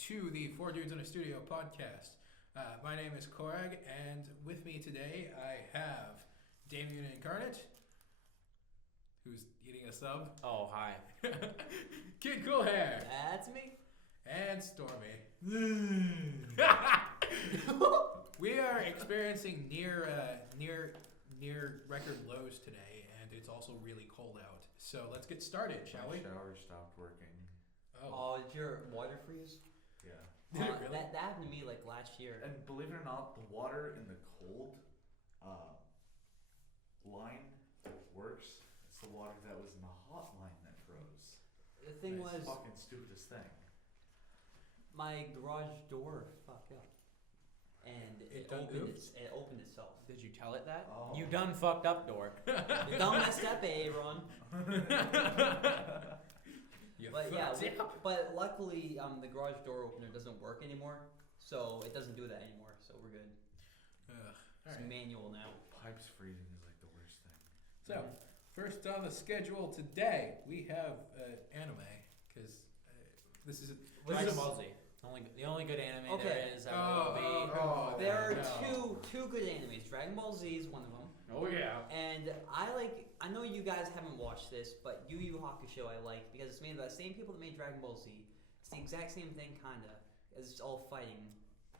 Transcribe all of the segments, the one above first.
to the Four Dudes in a Studio podcast. My name is Korag, and with me today I have Damien Incarnate, who's eating a sub. Oh, hi. Kid Cool Hair. That's me. And Stormy. We are experiencing near record lows today, and it's also really cold out. So let's get started, shall we? My shower stopped working. Oh, did your water freeze? Yeah. Did it really? That happened to me like last year. And believe it or not, the water in the cold line works. It's the water that was in the hot line that froze. The thing Nice. was, Fucking stupidest thing. my garage door fucked up, and It done goofed? it opened itself. Did you tell it that? Oh. You done fucked up, door. You done messed up, Aaron. You But yeah, fucked up. but luckily, the garage door opener doesn't work anymore, so it doesn't do that anymore. So we're good. Ugh, It's alright. manual now. Pipes freezing is like the worst thing. So, first on the schedule today, we have anime, because this is... Dragon Ball Z. The only good anime Okay. there is. That will be. There are no. two good animes. Dragon Ball Z is one of them, Oh yeah. and I know you guys haven't watched this, but Yu Yu Hakusho I like because it's made by the same people that made Dragon Ball Z. It's the exact same thing, kinda. It's all fighting.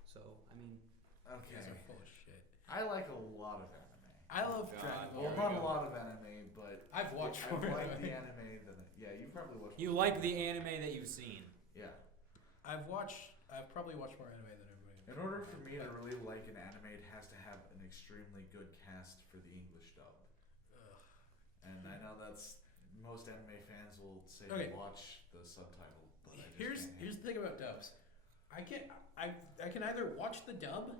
So I mean, You Okay. guys are full of shit. I like a lot of anime. I love God. Dragon Ball. Well, Here not we a go. lot of anime, but I've watched I more like the anime. anime than yeah. You probably watched. You like the anime that you've seen. Yeah. I've probably watched more anime than everybody. In order for me to really like an anime, it has to have an extremely good cast for the English dub. Ugh. And I know that's most anime fans will say Okay. watch the subtitle, but I just Here's can't the thing about dubs. I can either watch the dub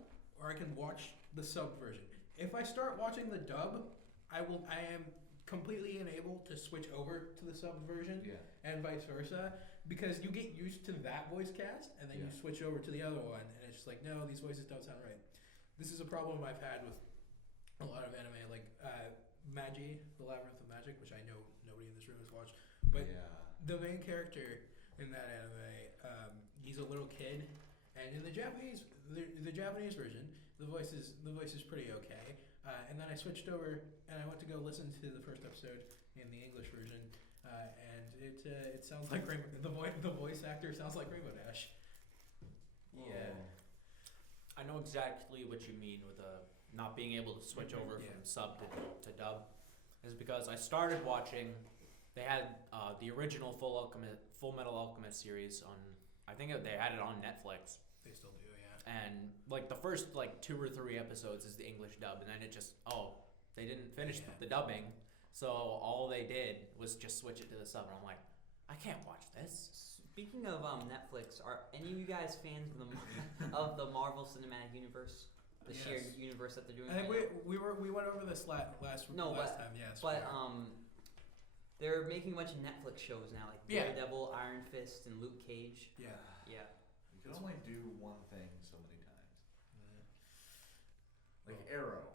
or I can watch the sub version. If I start watching the dub, I am completely unable to switch over to the sub version, Yeah. and vice versa, because you get used to that voice cast and then you Yeah. switch over to the other one, and it's just like, no, these voices don't sound right. This is a problem I've had with a lot of anime, like Magi, The Labyrinth of Magic, which I know nobody in this room has watched. But yeah. the main character in that anime, he's a little kid, and in the Japanese version, the voice is pretty okay. And then I switched over and I went to go listen to the first episode in the English version, and it sounds like Rainbow. The voice actor sounds like Rainbow Dash. Yeah. Oh. I know exactly what you mean with not being able to switch over Yeah. from sub to dub. Is because I started watching. They had the original Full Metal Alchemist series on. I think they had it on Netflix. They still do, yeah. And like the first 2 or 3 episodes is the English dub, and then it just they didn't finish Yeah. the dubbing, so all they did was just switch it to the sub, and I'm like, I can't watch this. speaking of Netflix, are any of you guys fans of of the Marvel Cinematic Universe, the Yes. shared universe that they're doing? I think right now? we went over this last No, time. Yes, But we are. they're making a bunch of Netflix shows now, like Yeah. Daredevil, Iron Fist, and Luke Cage. Yeah. Yeah. You can only do one thing so many times. Like Arrow.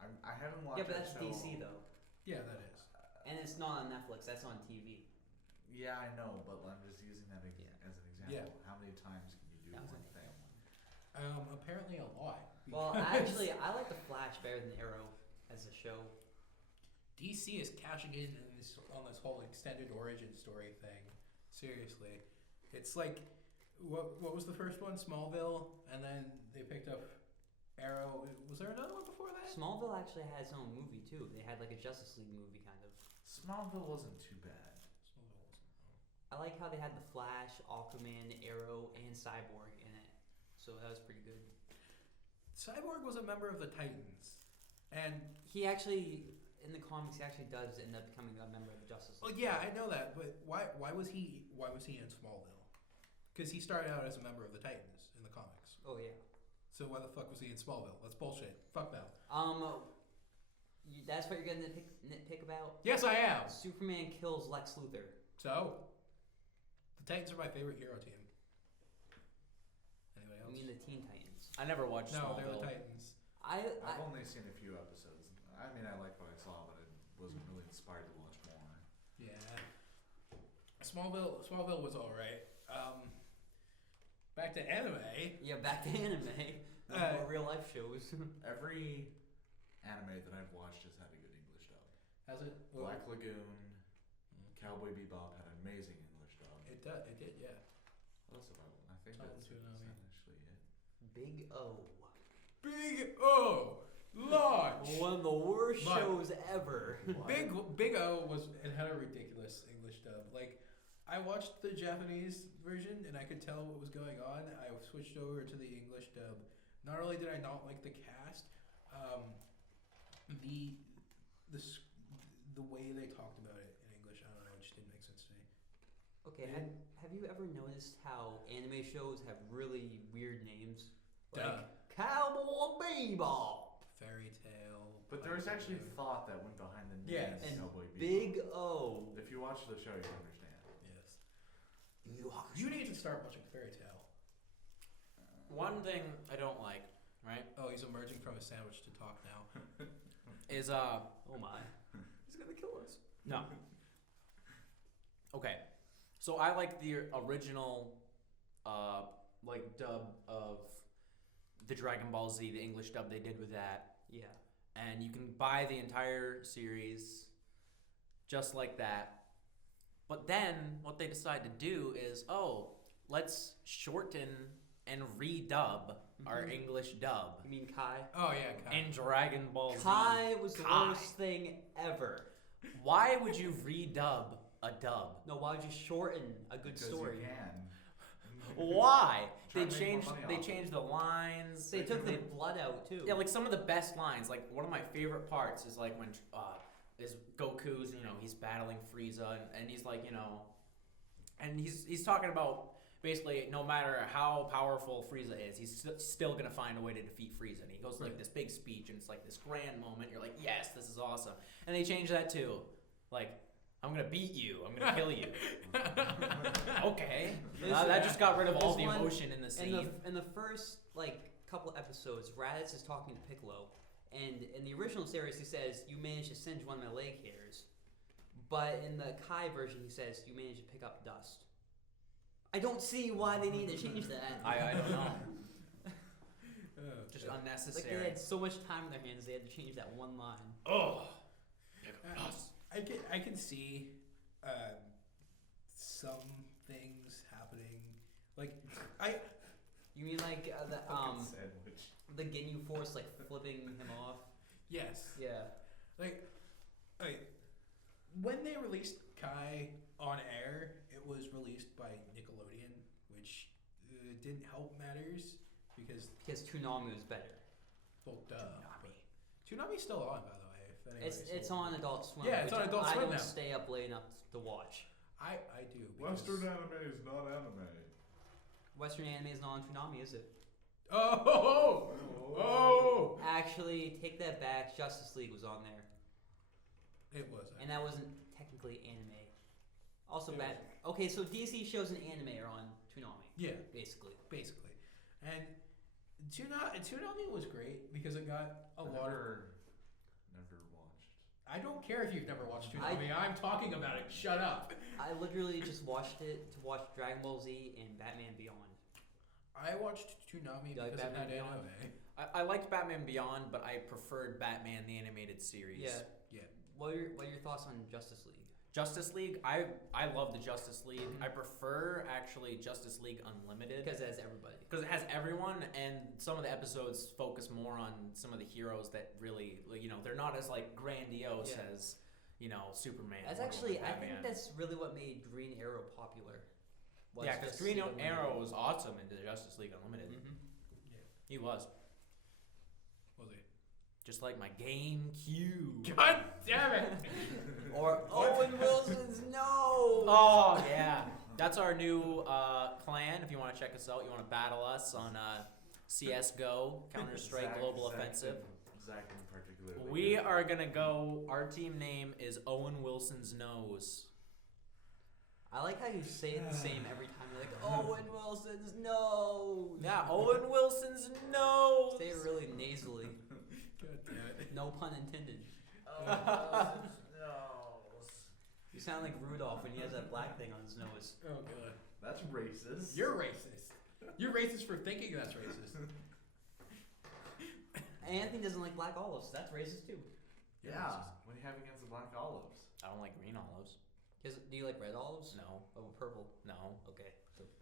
I haven't watched. Yeah, but that that's show. DC though, Yeah, that is. and it's not on Netflix. That's on TV. Yeah, I know, but I'm just using that as an example. Yeah. How many times can you do That was one an thing? Apparently a lot. Well, because I like the Flash better than Arrow as a show. DC is cashing in on this whole extended origin story thing. Seriously, it's like what was the first one? Smallville, and then they picked up Arrow. Was there another one before that? Smallville actually had its own movie too. They had like a Justice League movie kind of. Smallville wasn't too bad. Smallville wasn't. I like how they had the Flash, Aquaman, Arrow, and Cyborg in it. So that was pretty good. Cyborg was a member of the Titans, and He actually, in the comics, he actually does end up becoming a member of the Justice well, League. yeah, I know that, but why was he in Smallville? Because he started out as a member of the Titans in the comics. Oh yeah. So why the fuck was he in Smallville? That's bullshit. Fuck that. That's what you're gonna nitpick about. Yes, I am. Superman kills Lex Luthor. So, the Titans are my favorite hero team. Anybody I else? mean the Teen Titans. I never watched No, they're the Smallville. Titans. I've only seen a few episodes. I mean, I like what I saw, but I wasn't really inspired to watch more. Yeah. Smallville was all right. Back to anime. Yeah, back to anime. More real life shows. Every anime that I've watched has had a good English dub. Has it? Black Lagoon, Cowboy Bebop had an amazing English dub. It did, yeah. What else have I think Tell that's them to, I mean. actually it. Big O. Big O, large. One of the worst But- shows ever. What? Big O it had a ridiculous English dub. Like, I watched the Japanese version and I could tell what was going on. I switched over to the English dub. Not only did I not like the cast, the way they talked about it in English, I don't know, it just didn't make sense to me. Okay, have you ever noticed how anime shows have really weird names? Like Duh. Cowboy Bebop. Fairy Tale. But there was actually thought that went behind the name Yes. And Cowboy Bebop. Big O. If you watch the show, you understand. Yes. You need to start watching Fairy Tale. One thing I don't like, right, Oh, he's emerging from his sandwich to talk now. is Oh my. He's gonna kill us. no. Okay, so I like the original, like dub of the Dragon Ball Z, the English dub they did with that, Yeah. and you can buy the entire series just like that. But then what they decide to do is, oh, let's shorten and redub our Mhm. English dub You mean Kai? Oh yeah, Kai. in Dragon Ball Z. Kai was the Kai. worst thing ever. Why would you redub a dub? No, why would you shorten a good Because story? you can. Why? Try They to make more changed. money They off it. changed the lines. They took the They- blood out too. Yeah, like some of the best lines. Like one of my favorite parts is like when is Goku's. He's battling Frieza, and he's like, and he's talking about basically no matter how powerful Frieza is, he's still gonna find a way to defeat Frieza. And he goes like Right. this big speech, and it's like this grand moment. You're like, yes, this is awesome. And they changed that too, like, I'm gonna beat you. I'm gonna kill you. Okay, that just got rid of all There's the one emotion in the scene. In the first couple episodes, Raditz is talking to Piccolo, and in the original series he says, "You managed to singe one of my leg hairs," but in the Kai version he says, "You managed to pick up dust." I don't see why they need to change that. I don't know. Oh, Just God. Like unnecessary. they had so much time on their hands, they had to change that one line. Oh. I can see some things happening. Like You mean like Fucking sandwich. the Ginyu Force like flipping him off? yes, Yeah. like when they released Kai on air, it was released by Nickelodeon, which didn't help matters because Because Toonami was better. well, duh. Toonami's still on, by the way. If anybody's It's still- on Adult Swim. Yeah, it's which on Adult I Swim don't now. stay up late enough to watch. I do. Because, Western anime is not anime. Western anime is not on Toonami, is it? Oh. Actually, take that back. Justice League was on there, It was. and that wasn't technically anime. Also, It bad. Okay, so DC shows and anime are on Toonami, Yeah, basically. basically. And Toonami was great because it got a lot of. Never watched. I don't care if you've never watched Toonami. I'm talking about it. Shut up. I literally just watched it to watch Dragon Ball Z and Batman Beyond. I watched Toonami You like because it Batman had Beyond? anime. I liked Batman Beyond, but I preferred Batman the animated series. Yeah. Yeah. What are your thoughts on Justice League? Justice League, I love the Justice League. Mhm. I prefer actually Justice League Unlimited Because it has everybody. because it has everyone, and some of the episodes focus more on some of the heroes that really, they're not as like grandiose Yeah. as Superman. That's or actually, I Batman. think that's really what made Green Arrow popular. was Yeah, because Justice Green League Unlimited. Arrow was awesome in the Justice League Unlimited. Mhm. He was Was he? just like my GameCube. God damn it! Or Owen Wilson's No. Oh yeah, that's our new clan. If you want to check us out, you want to battle us on CS:GO, Counter Strike Global Offensive. Zach in particular. We are gonna go. Our team name is Owen Wilson's Nose. I like how you say it the same every time. You're like, Owen Wilson's nose. Yeah, Owen Wilson's Nose. Say it really nasally. God damn it. No pun intended. You sound like Rudolph when he has that black thing on his nose. Oh god. That's racist. You're racist. You're racist for thinking that's racist. Anthony doesn't like black olives. That's racist too. You're Yeah. racist. What do you have against the black olives? I don't like green olives. Do you like red olives? No, Oh, purple. no, Okay.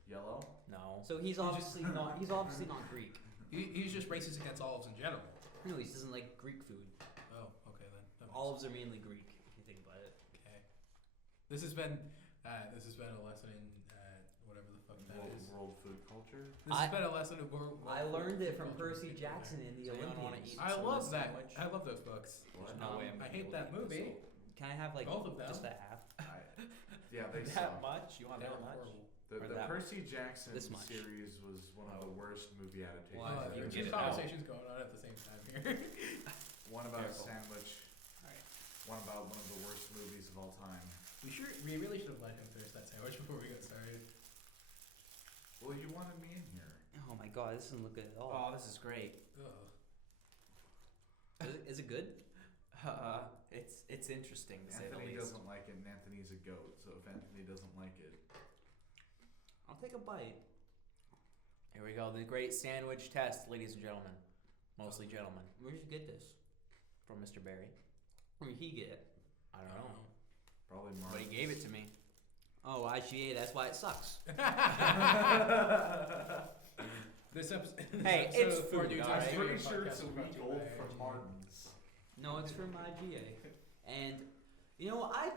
Yellow? no. So he's obviously not. He's obviously not Greek. He's just racist against olives in general. No, he doesn't like Greek food. Oh, okay then. That makes Olives are mainly Greek, if you think about it. Okay. This has been a lesson in whatever the fuck that is. World food culture? This has been a lesson in world. I learned it from culture. Percy Jackson in the Does anyone wanna Olympics. eat I some of love this that. sandwich? I love those books. What? There's no way I'm I gonna hate be that able to eat movie. this Can I have like Both of them. just a half? Yeah, they that suck. much? You want They that were much? horrible. The Or that- Percy Jackson this much. series was one of the worst movie adaptations. Well, I've you ever get Two it seen. out. conversations going on at the same time here. One about Careful. a sandwich. Alright. One about one of the worst movies of all time. We really should have let him finish that sandwich before we got started. Well, you wanted me in here. Oh my god, this doesn't look good at all. Oh, this is great. Ugh. Is it good? It's interesting to say the Anthony least. doesn't like it, and Anthony's a goat. So if Anthony doesn't like it, I'll take a bite. Here we go. The great sandwich test, ladies and gentlemen. Mostly gentlemen. Where'd you get this? From Mr. Barry. Where did he get it? I don't know. probably Mark. But he gave it to me. Oh, IGA, that's why it sucks. This episode. Hey, this episode it's of the Four food, Dudes alright? on I'm Studio pretty sure it's a podcast is brought week to you old by from IGA. Martin's. No, it's from IGA. And you know, I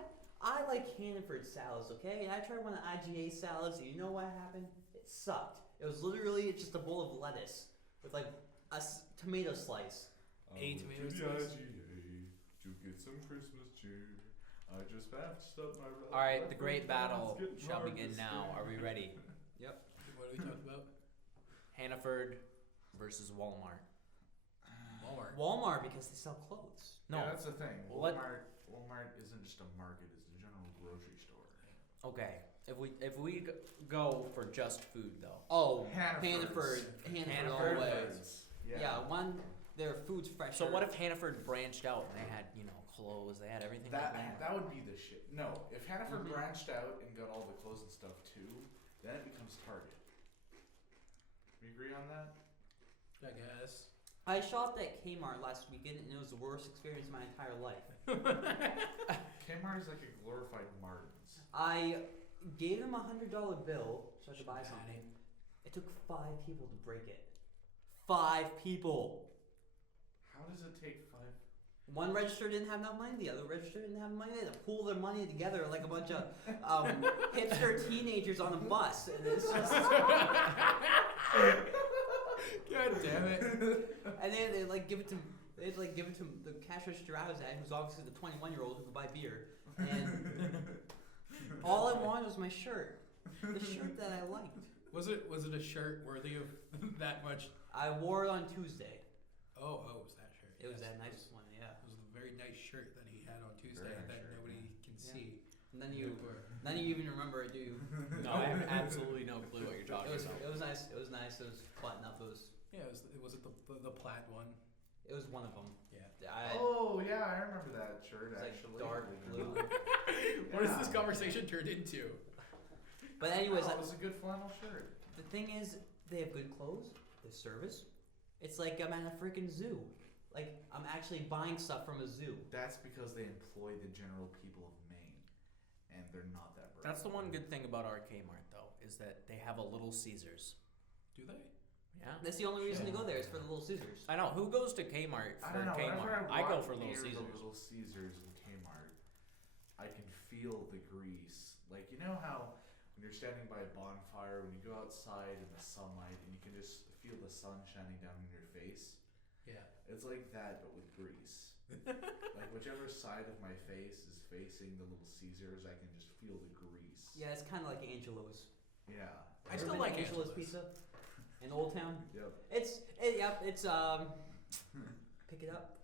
like Hannaford salads, okay? I tried one of IGA salads, and you know what happened? It sucked. It was literally just a bowl of lettuce with like a tomato slice. A tomato to the slice? IGA to get some Christmas cheer. I just patched up my. All right, the great battle shall begin now. Are we ready? Yep. What are we talking about? Hannaford versus Walmart. Walmart. Walmart because they sell clothes. No. Yeah, that's the thing. What- Walmart isn't just a market; it's a general grocery store. Okay. If we go for just food though. Oh, Hannaford's. Hannaford all Hannaford. the way. Yeah. Yeah, one their food's fresh. So what if Hannaford branched out and they had clothes, they had everything like that? That would be the shit. No, if Hannaford Mhm. branched out and got all the clothes and stuff too, then it becomes Target. We agree on that? I guess. I shopped at Kmart last weekend and it was the worst experience of my entire life. Kmart is like a glorified Martin's. I gave him $100 bill so I could buy Patty. something. It took 5 people to break it. 5 people. How does it take 5? One register didn't have enough money. The other register didn't have money. They had to pool their money together like a bunch of hipster teenagers on a bus. And it's just, God damn it. and then they like give it to the cash register I was at, who's obviously the 21-year-old who could buy beer. And all I wanted was my shirt, the shirt that I liked. Was it a shirt worthy of that much? I wore it on Tuesday. Oh, it was that shirt. It was Yes. that nice one, yeah. It was a very nice shirt that he had on Tuesday Very nice that shirt, nobody can Yeah. see. None of you even remember it, do you? No, I have absolutely no clue what you're talking It was about. nice. It was nice. It was button up. Yeah, was it the plaid one? It was one of them. Yeah. Oh yeah, I remember that shirt It's like actually. dark blue. What has this Yeah. conversation turned into? But anyways, Oh, it was a good flannel shirt. the thing is, they have good clothes. The service. It's like I'm at a freaking zoo. Like I'm actually buying stuff from a zoo. That's because they employ the general people of Maine, and they're not that. That's the one broke. good thing about our Kmart though, is that they have a Little Caesars. Do they? Yeah. That's the only reason to go there is for the Little Caesars. I know. Who goes to Kmart I for don't know. Kmart? Whenever I go walk for Little near Caesars. The Little Caesars in Kmart, I can feel the grease. Like you know how when you're standing by a bonfire, when you go outside in the sunlight, and you can just feel the sun shining down in your face. Yeah. It's like that, but with grease. Like whichever side of my face is facing the Little Caesars, I can just feel the grease. Yeah, it's kind of like Angelo's. Yeah. I Ever still been to like Angelo's Angelo's. Pizza in Old Town. Yep. It's pick it up.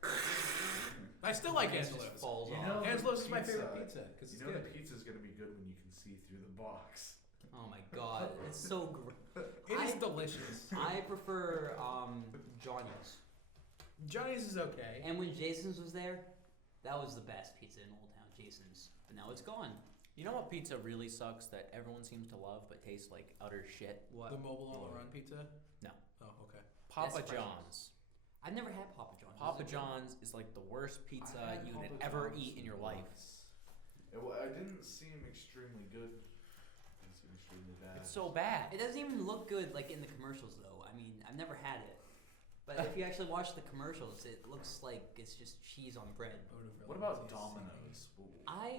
I still like It just Angelo's. falls You off. know- Angelo's is my Pizza. favorite pizza because You it's know good. the pizza's gonna be good when you can see through the box. Oh my god, it's so great. It is delicious. I prefer Johnny's. Johnny's is okay. And when Jason's was there, that was the best pizza in Old Town, Jason's. But now it's gone. You know what pizza really sucks that everyone seems to love but tastes like utter shit? What? The mobile on the run pizza? No. Oh, okay. Papa Freshies. John's. I've never had Papa John's. Papa Is it good? John's is like the worst pizza I had you could Papa ever John's eat in your life. once. It didn't seem extremely good. It didn't seem extremely bad. It's so bad. It doesn't even look good like in the commercials though. I mean, I've never had it. But if you actually watch the commercials, it looks like it's just cheese on bread. I would've really What about liked to see Domino's? I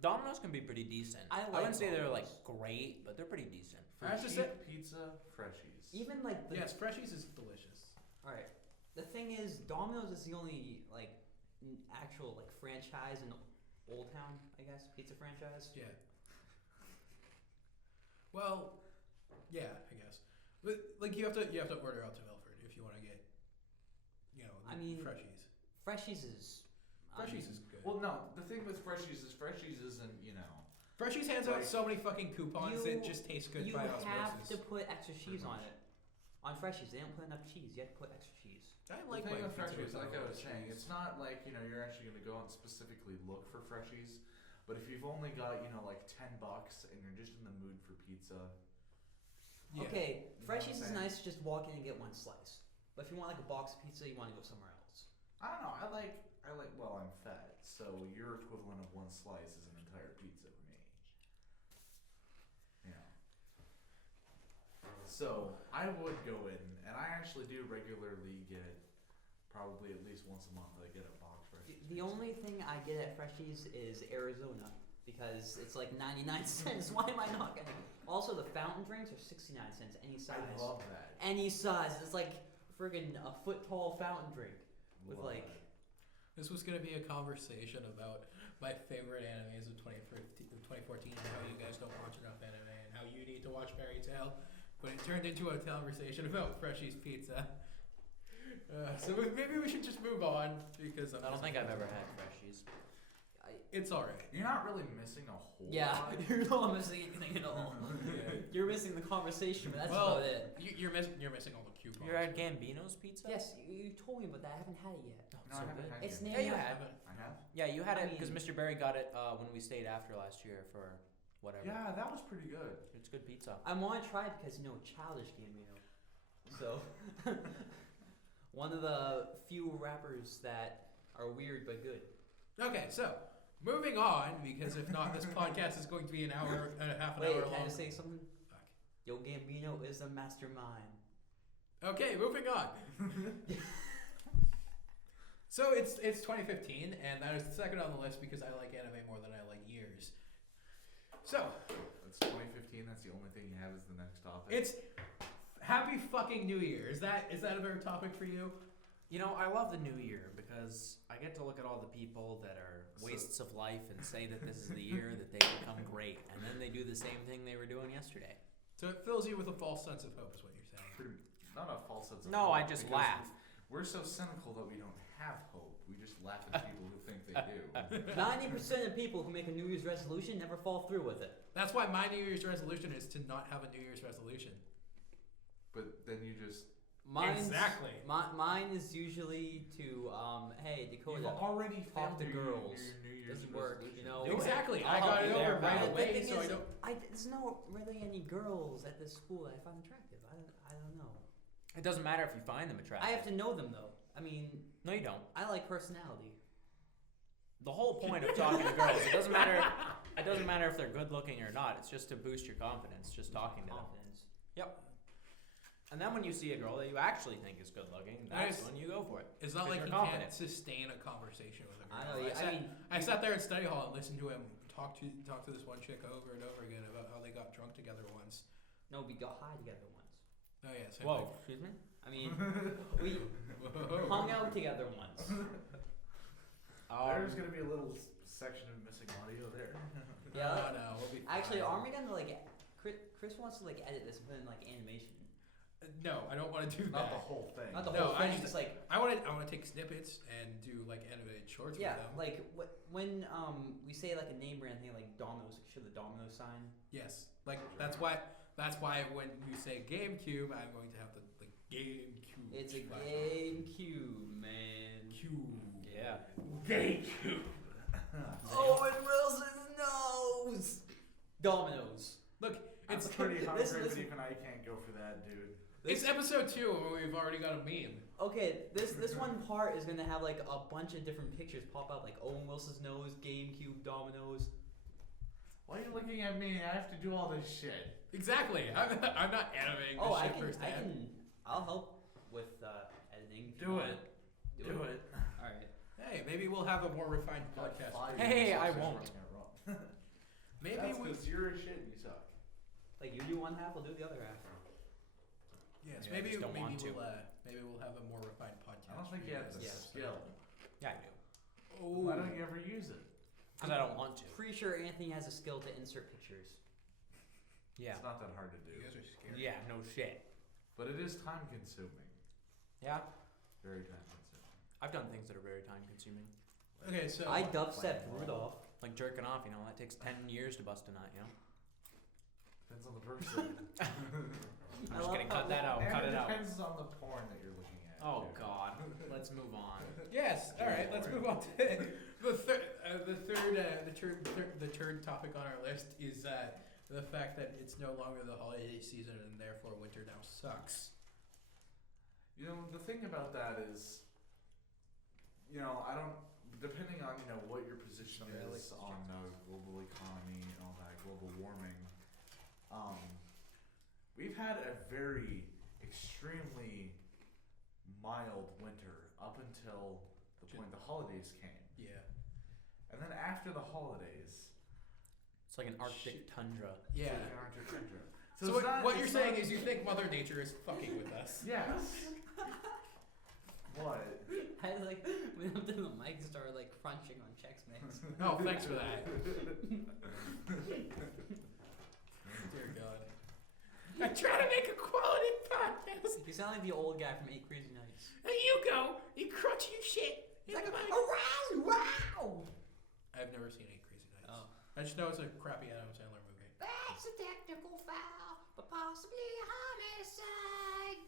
Domino's can be pretty decent. I wouldn't like say they're like Domino's. great, but they're pretty decent. For I have to cheap say- pizza, Freshies. even like the Yes, Freshies is delicious. all right. The thing is, Domino's is the only like actual like franchise in Old Town, I guess, pizza franchise. Yeah. Well, yeah, I guess. But like you have to order out to Milford if you want to get, I mean, Freshies. Freshies is Freshies is good. Well, no. The thing with Freshies isn't, Freshies hands out like- so many fucking coupons that You- just taste good you by have osmosis. to put extra cheese on much. it. On Freshies, they don't put enough cheese. You have to put extra cheese. I The like thing my with pizza Freshies, with like I a lot was of saying, cheese. it's not like, you're actually going to go out and specifically look for Freshies. But if you've only got, like $10 and you're just in the mood for pizza, Yeah. Okay, You know what Freshies I'm is saying? nice to just walk in and get one slice. But if you want like a box of pizza, you want to go somewhere else. I don't know. I like. Well, I'm fat, so your equivalent of one slice is an entire pizza for me. So I would go in, and I actually do regularly get, probably at least once a month, I get a box Freshies. The only thing I get at Freshies is Arizona because it's like 99 cents. Why am I not getting it? Also, the fountain drinks are 69 cents, any size. I love that. Any size. It's like friggin' a foot tall fountain drink with Love like. that. This was gonna be a conversation about my favorite animes of 2014 and how you guys don't watch enough anime and how you need to watch Fairy Tail, but it turned into a conversation about Freshies Pizza. So maybe we should just move on because I don't think I've ever had Freshies. It's alright. You're not really missing a whole Yeah, lot. you're not missing anything at all. Yeah. You're missing the conversation, but that's Well, about it. You're missing all the coupons. You had Gambino's pizza? Yes, you told me about that. I haven't had it yet. Oh, No, I so haven't good. had It's it. named Yeah, you after- had. I have. Yeah, you had I it because mean- Mr. Berry got it when we stayed after last year for whatever. Yeah, that was pretty good. It's good pizza. I want to try it because childish Gambino. So, one of the few rappers that are weird but good. Okay, so moving on because if not, this podcast is going to be an hour and a half an Wait, hour can I long. just say something? Fuck. Yo, Gambino is a mastermind. Okay, moving on. So it's 2015, and that is second on the list because I like anime more than I like years. So It's 2015. That's the only thing you have as the next topic. it's Happy fucking New Year. Is that a better topic for you? You know, I love the new year because I get to look at all the people that are wastes of life and say that this is the year that they become great, and then they do the same thing they were doing yesterday. So it fills you with a false sense of hope, is what you're saying. Pretty, not a false sense of No, hope, I just because laugh. We're so cynical that we don't have hope. We just laugh at people who think they do. 90% of people who make a New Year's resolution never fall through with it. That's why my New Year's resolution is to not have a New Year's resolution. But then you just Exactly. Mine is usually to, hey, Dakota. you've already talk failed to your girls. New Year's Doesn't work, resolution. you know? Do it. Exactly. I'll I got help it you there, over pal. right The away, thing so I is, don't. there's not really any girls at this school that I find attractive. I don't know. It doesn't matter if you find them attractive. I have to know them though. I mean, No, you don't. I like personality. The whole point of talking to girls, it doesn't matter. It doesn't matter if they're good looking or not. It's just to boost your confidence, just talking to them. Confidence. Yep. And then when you see a girl that you actually think is good looking, that's Nice. when you go for it. It's not 'Cause like you're you confident. can't sustain a conversation with a girl. I know. I sat there at study hall and listened to him talk to this one chick over and over again about how they got drunk together once. No, we got high together once. Oh yeah, same Whoa, excuse me. I mean, we thing. hung out together once. There's gonna be a little section of missing audio there. Yeah. No, we'll be Actually, fine. aren't we gonna like? Chris wants to like edit this and put in like animation. No, I don't want to do Not that. the whole thing. Not the No, whole I thing. just- Just like I want to take snippets and do like animated shorts yeah, with them. like when we say like a name brand thing like Domino's, like show the Domino sign. Yes, like that's why when you say GameCube, I'm going to have the like GameCube. It's a flag. GameCube, man. Cube. Yeah. GameCube. Owen Wilson's Dominoes. Dominoes. Look, I'm it's pretty hungry, this- but even I can't go for that, dude. it's episode 2, and we've already got a meme. Okay, this one part is gonna have like a bunch of different pictures pop up, like Owen Wilson's nose, GameCube, Dominoes. Why are you looking at me? I have to do all this shit. Exactly. I'm not animating this Oh, shit firsthand. I'll help with editing. if you Do want. it. Do it. All right. Hey, maybe we'll have a more refined podcast. Hey, I won't. Maybe That's we. because you're a shit and you suck. Like you do one half, I'll do the other half. Yes, Yeah, I maybe just don't want to. maybe we'll have a more refined podcast. I don't think for you have the guys. skill. Yeah, I do. Oh, Why don't you ever use it? Because I don't want to. Pretty sure Anthony has a skill to insert pictures. Yeah. It's not that hard to do. you guys are scared. Yeah, no shit. But it is time consuming. Yeah. Very time consuming. I've done things that are very time consuming. Okay, so I dubstep Playing Rudolph. Like jerking off, you know, that takes 10 years to bust a nut, you know? Depends on the person. I'm I just love kidding, how- cut that out, and cut it it out. depends on the porn that you're looking at. Oh too. god. Let's move on. yes, all right, let's move on to the third topic on our list is the fact that it's no longer the holiday season and therefore winter now sucks. You know, the thing about that is, you know, I don't, depending on, you know, what your position Sorry, I like is this on global economy and all that, global warming, we've had a very extremely mild winter up until the point the holidays came. Yeah. And then after the holidays, It's like an Arctic tundra. it's Yeah. like an Arctic tundra. So it's not- what you're it's saying not- is you think Mother Nature is fucking with us. Yes. What? I like went up to the mic and started like crunching on Chex Mix. Oh, thanks for that. Dear God. I try to make a quality podcast. You sound like the old guy from 8 Crazy Nights. There you go. You crunch your shit. He's like, into my- oh, wow! I've never seen 8 Crazy Nights. Oh. I just know it's a crappy Adam Sandler movie. That's a technical foul, but possibly homicide.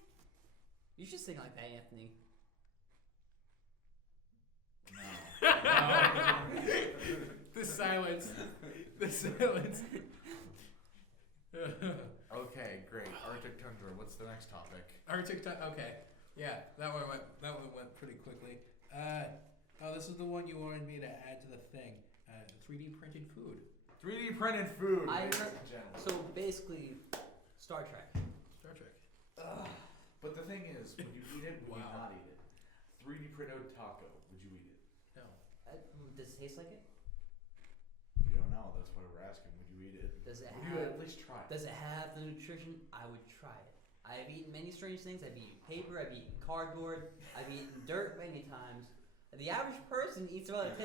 You should sing like that, Anthony. The silence. The silence. Okay, great. Arctic tundra. What's the next topic? Arctic time. Okay. Yeah, that one went pretty quickly. Oh, this is the one you wanted me to add to the thing. 3D printed food. 3D printed food. I ladies heard- and gentlemen. So basically, Star Trek. Star Trek. But the thing is, would you eat it? Would you Wow. not eat it? 3D printed taco. Would you eat it? No. Does it taste like it? We don't know. That's why we're asking. Would you eat it? Does it Would you at have? least try it? Does it have the nutrition? I would try it. I've eaten many strange things. I've eaten paper. I've eaten cardboard. I've eaten dirt many times. The average person eats about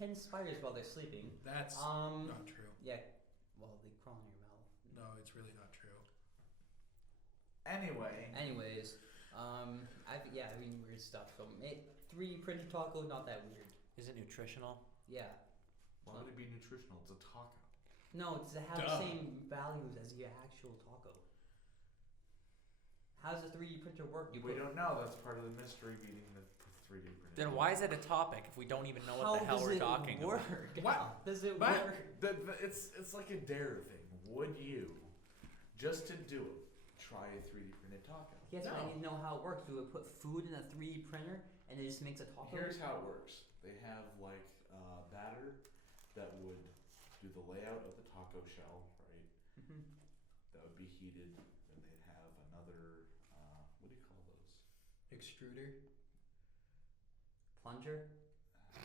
10 spiders while they're sleeping. That's Um. not true. Yeah. Well, they crawl in your mouth. No, it's really not true. Anyway. Anyways, I've eaten weird stuff. So 3D printed taco, not that weird. Is it nutritional? Yeah. Why would it be nutritional? It's a taco. No, does it have Duh. the same values as the actual taco? How does a 3D printer work? We don't know. That's part of the mystery beating the 3D printed. Then food. why is it a topic if we don't even know How what the hell does we're it talking work? about? What? How does it But- work? It's like a dare thing. Would you, just to do it, try a 3D printed taco? Yes, but I No. need to know how it works. Do it put food in a 3D printer and it just makes a taco? Here's how it works. They have like batter that would do the layout of the taco shell, right? Mhm. That would be heated. Then they'd have another, what do you call those? Extruder. Plunger?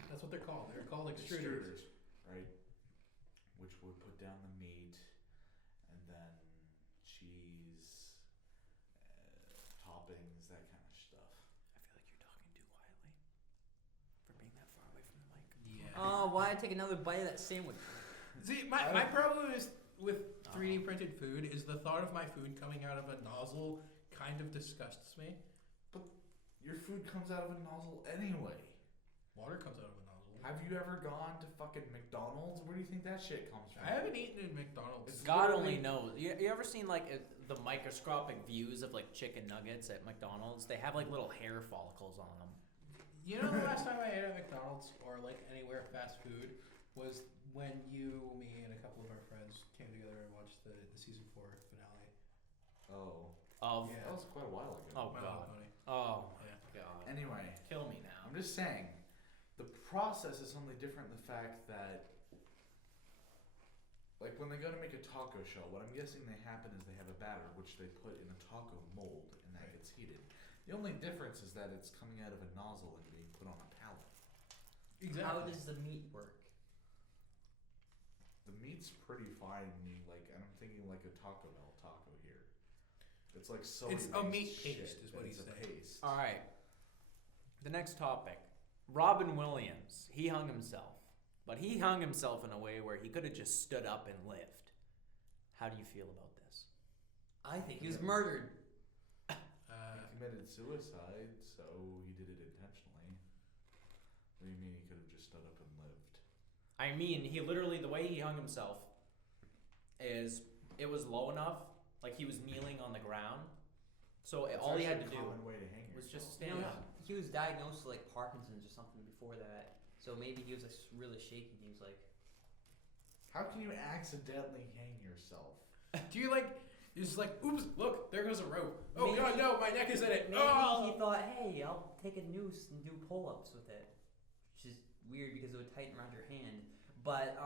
That's what they're called. They're called extruders. right? Which would put down the meat, and then cheese, toppings, that kind of stuff. I feel like you're talking too quietly for being that far away from the mic. Yeah. Oh, why take another bite of that sandwich? See, my problem is with 3D printed food is the thought of my food coming out of a nozzle kind of disgusts me. Your food comes out of a nozzle anyway. Water comes out of a nozzle. Have you ever gone to fucking McDonald's? Where do you think that shit comes from? I haven't eaten in McDonald's. It's God literally- only knows. You ever seen like the microscopic views of like chicken nuggets at McDonald's? They have like little hair follicles on them. You know, the last time I ate at McDonald's or like anywhere fast food was when you, me, and a couple of our friends came together and watched the season 4 finale. Oh, Of Yeah. that was quite a while ago. Oh, Wow, God. funny. oh Yeah. my god. Anyway, Kill me now. I'm just saying, the process is only different in the fact that, like when they go to make a taco shell, what I'm guessing they happen is they have a batter which they put in a taco mold and that gets heated. The only difference is that it's coming out of a nozzle and being put on a pallet. Exactly. How does the meat work? The meat's pretty fine to me, like I'm thinking like a Taco Bell taco here. It's like soy It's a meat shit, paste is but what it's he's a saying. paste. All right. The next topic. Robin Williams. He hung himself. But he hung himself in a way where he could have just stood up and lived. How do you feel about this? I think he was murdered. He committed suicide, so he did it intentionally. What do you mean he could have just stood up and lived? I mean, he literally, the way he hung himself is it was low enough, like he was kneeling on the ground. So That's all he had to actually a do common way to hang was yourself. just You stand know, up. he was diagnosed with like Parkinson's or something before that. So maybe he was like really shaky. He was like, How can you accidentally hang yourself? Do you like? You're just like, oops! Look, there goes a rope. Oh Maybe- God, no! My neck is in it. maybe Oh! he thought, hey, I'll take a noose and do pull-ups with it, which is weird because it would tighten around your hand. But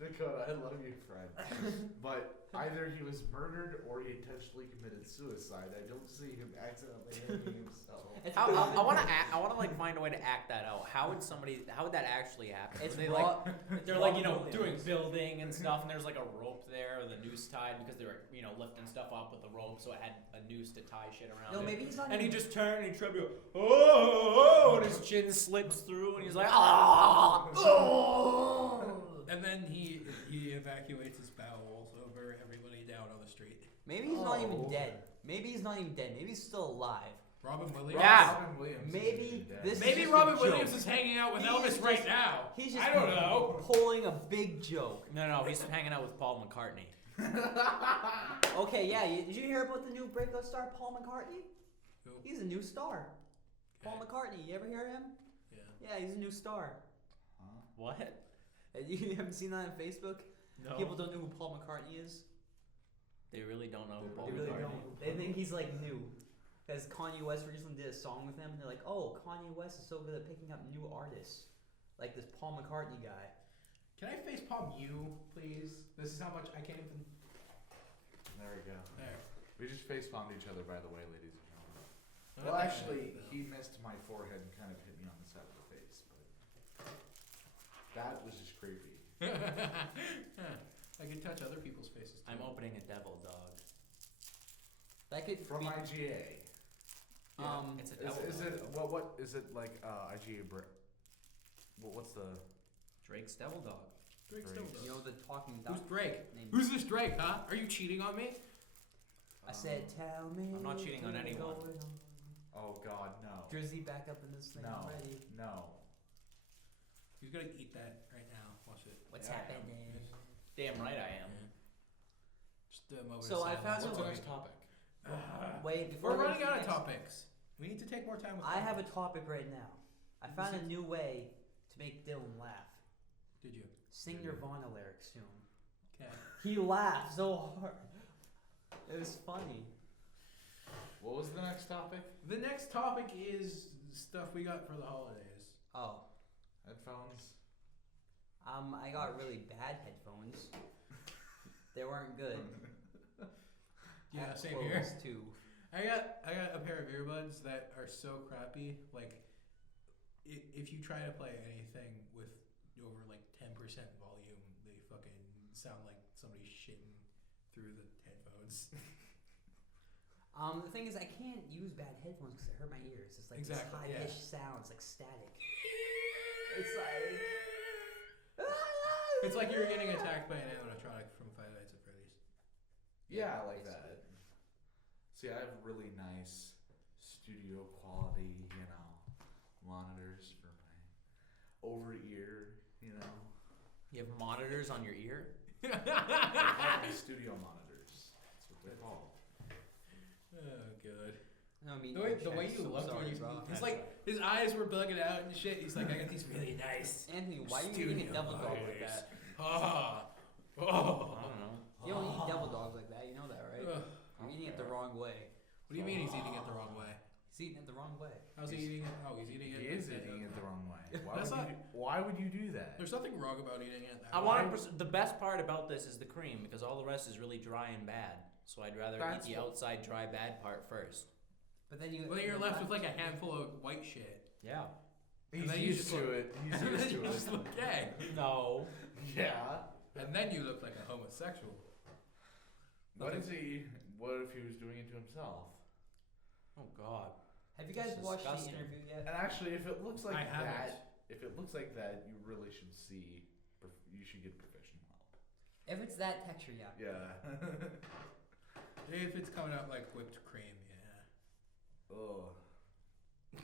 Dakota, I love you, friend. But either he was murdered or he intentionally committed suicide. I don't see him accidentally hanging himself. it's How, Robin- I want to like find a way to act that out. How would that actually happen? It's They, Rob- like, they're Robin like, you know, Williams. doing building and stuff, and there's like a rope there, or the noose tied because they were, you know, lifting stuff up with the rope, so it had a noose to tie shit around No, it. maybe he's not. And he even- just turned and he tried to go, oh, and his chin slips through, and he's like, ah, Oh! And then he evacuates his bowels over everybody down on the street. Maybe he's not even Oh. dead. Maybe he's not even dead. Maybe he's still alive. Robin Williams. Yeah. Robin Williams isn't Maybe even dead. this is Maybe just Robin a Williams joke. is hanging out with He Elvis is right just- now. He's just I don't know. pulling a big joke. No, he's hanging out with Paul McCartney. Okay, yeah. Did you hear about the new breakout star, Paul McCartney? Who? He's a new star. Paul Okay. McCartney. You ever hear him? Yeah. Yeah, he's a new star. Huh? What? You haven't seen that on Facebook? No. People don't know who Paul McCartney is. They really don't know who They Paul They really McCartney don't. They think he's like new. Because Kanye West recently did a song with him, and they're like, "Oh, Kanye West is so good at picking up new artists, like this Paul McCartney guy." Can I facepalm you, please? This is how much I can't even. There we go. There. We just facepalmed each other, by the way, ladies and gentlemen. I'm Well, not that actually, good, he missed my forehead and kind of hit me on the side of the face, but that was just creepy. I can touch other people's faces. Too. I'm opening a devil dog. That could From be. IGA. It's a Is, devil is dog. it what is it like? IGA. What's the? Drake's devil dog. Drake's Drake. still You know the talking Who's duck Drake? name. Who's this Drake, huh? Are you cheating on me? I said, "Tell me." I'm not cheating on what's anyone. going on." Oh God, no. Drizzy back up in this thing No. already. No. He's gonna eat that right now. Watch it. What's Yeah, I happening? Damn right I am. Just a moment So of I silence. found What's some- the next topic? Wait, before We're we running get to out the of next- topics. We need to take more time with I have a topics. topic right now. I found a new way to make Dylan laugh. Did you? Sing Nirvana lyrics to him. Okay. He laughed so hard. It was funny. What was the next topic? The next topic is stuff we got for the holidays. Oh, Headphones. I got really bad headphones. They weren't good. Yeah, Had same here. clothes, too. I got a pair of earbuds that are so crappy. Like, if you try to play anything with over like 10% volume, they fucking sound like somebody's shitting through the headphones. The thing is, I can't use bad headphones because it hurt my ears. It's like Exactly, this yeah. high-pitched sound. It's like static. It's like. It's like you're getting attacked by an animatronic from Five Nights at Freddy's. Yeah, I like It's that. See, I have really nice studio quality, monitors for my over ear, You have monitors on your ear? They're called my studio monitors. That's what they're called. Oh, good. No, I mean, The way you looked when sorry, you, bro. it's like his eyes were bugging out and shit. He's like, I got these really nice. Anthony, why are you eating a studio devil dog like eyes. that? Ah. I Oh. don't know. You don't eat devil dogs like that. You know that, right? Ugh. You're eating it the wrong way. What do you mean he's eating it the wrong way? He's eating it the wrong way. How's he eating it? Oh, he's eating it. He is eating it the wrong way. That's Why would you do that? There's nothing wrong about eating it. That I way. want to. The best part about this is the cream because all the rest is really dry and bad. So I'd rather That's eat the what- outside dry bad part first. But then you. Well, then you're left with like a handful of white shit. Yeah. He's then you used just to look- it. He's And then used you to just it. look gay. No. Yeah. And then you look like a homosexual. What Nothing- is he? What if he was doing it to himself? Oh God. Have you guys It's watched disgusting. the interview yet? And actually, if it looks like I haven't. that, if it looks like that, you really should see. You should get professional help. If it's that texture, yeah. Yeah. If it's coming out like whipped cream, yeah. Oh.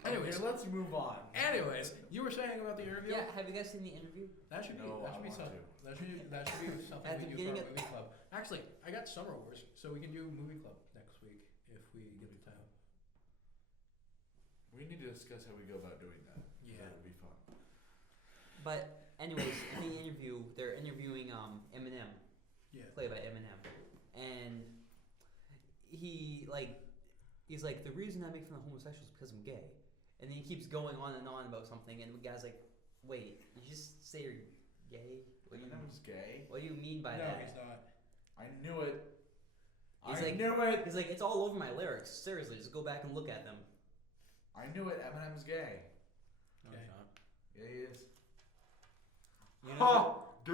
Anyways. Okay, let's move on. Anyways, you were saying about the interview. Yeah. Have you guys seen the interview? That should be No, I want something. to. That should be something At the we do for beginning our movie club. Actually, I got Summer Wars, so we can do movie club next week if we get the time. We need to discuss how we go about doing that. Yeah. That would be fun. But anyways, in the interview, they're interviewing Eminem, Yeah. played by Eminem, and he's like the reason I make fun of homosexuals is because I'm gay, and then he keeps going on and on about something, and the guy's like, wait, you just say you're gay? Eminem's gay. What do you mean by No, that? he's not. I knew it. He's I like- knew it. He's like, it's all over my lyrics. Seriously, just go back and look at them. I knew it. Eminem's gay. No, Okay. it's not. Yeah, he is. You know, Ha! Gay!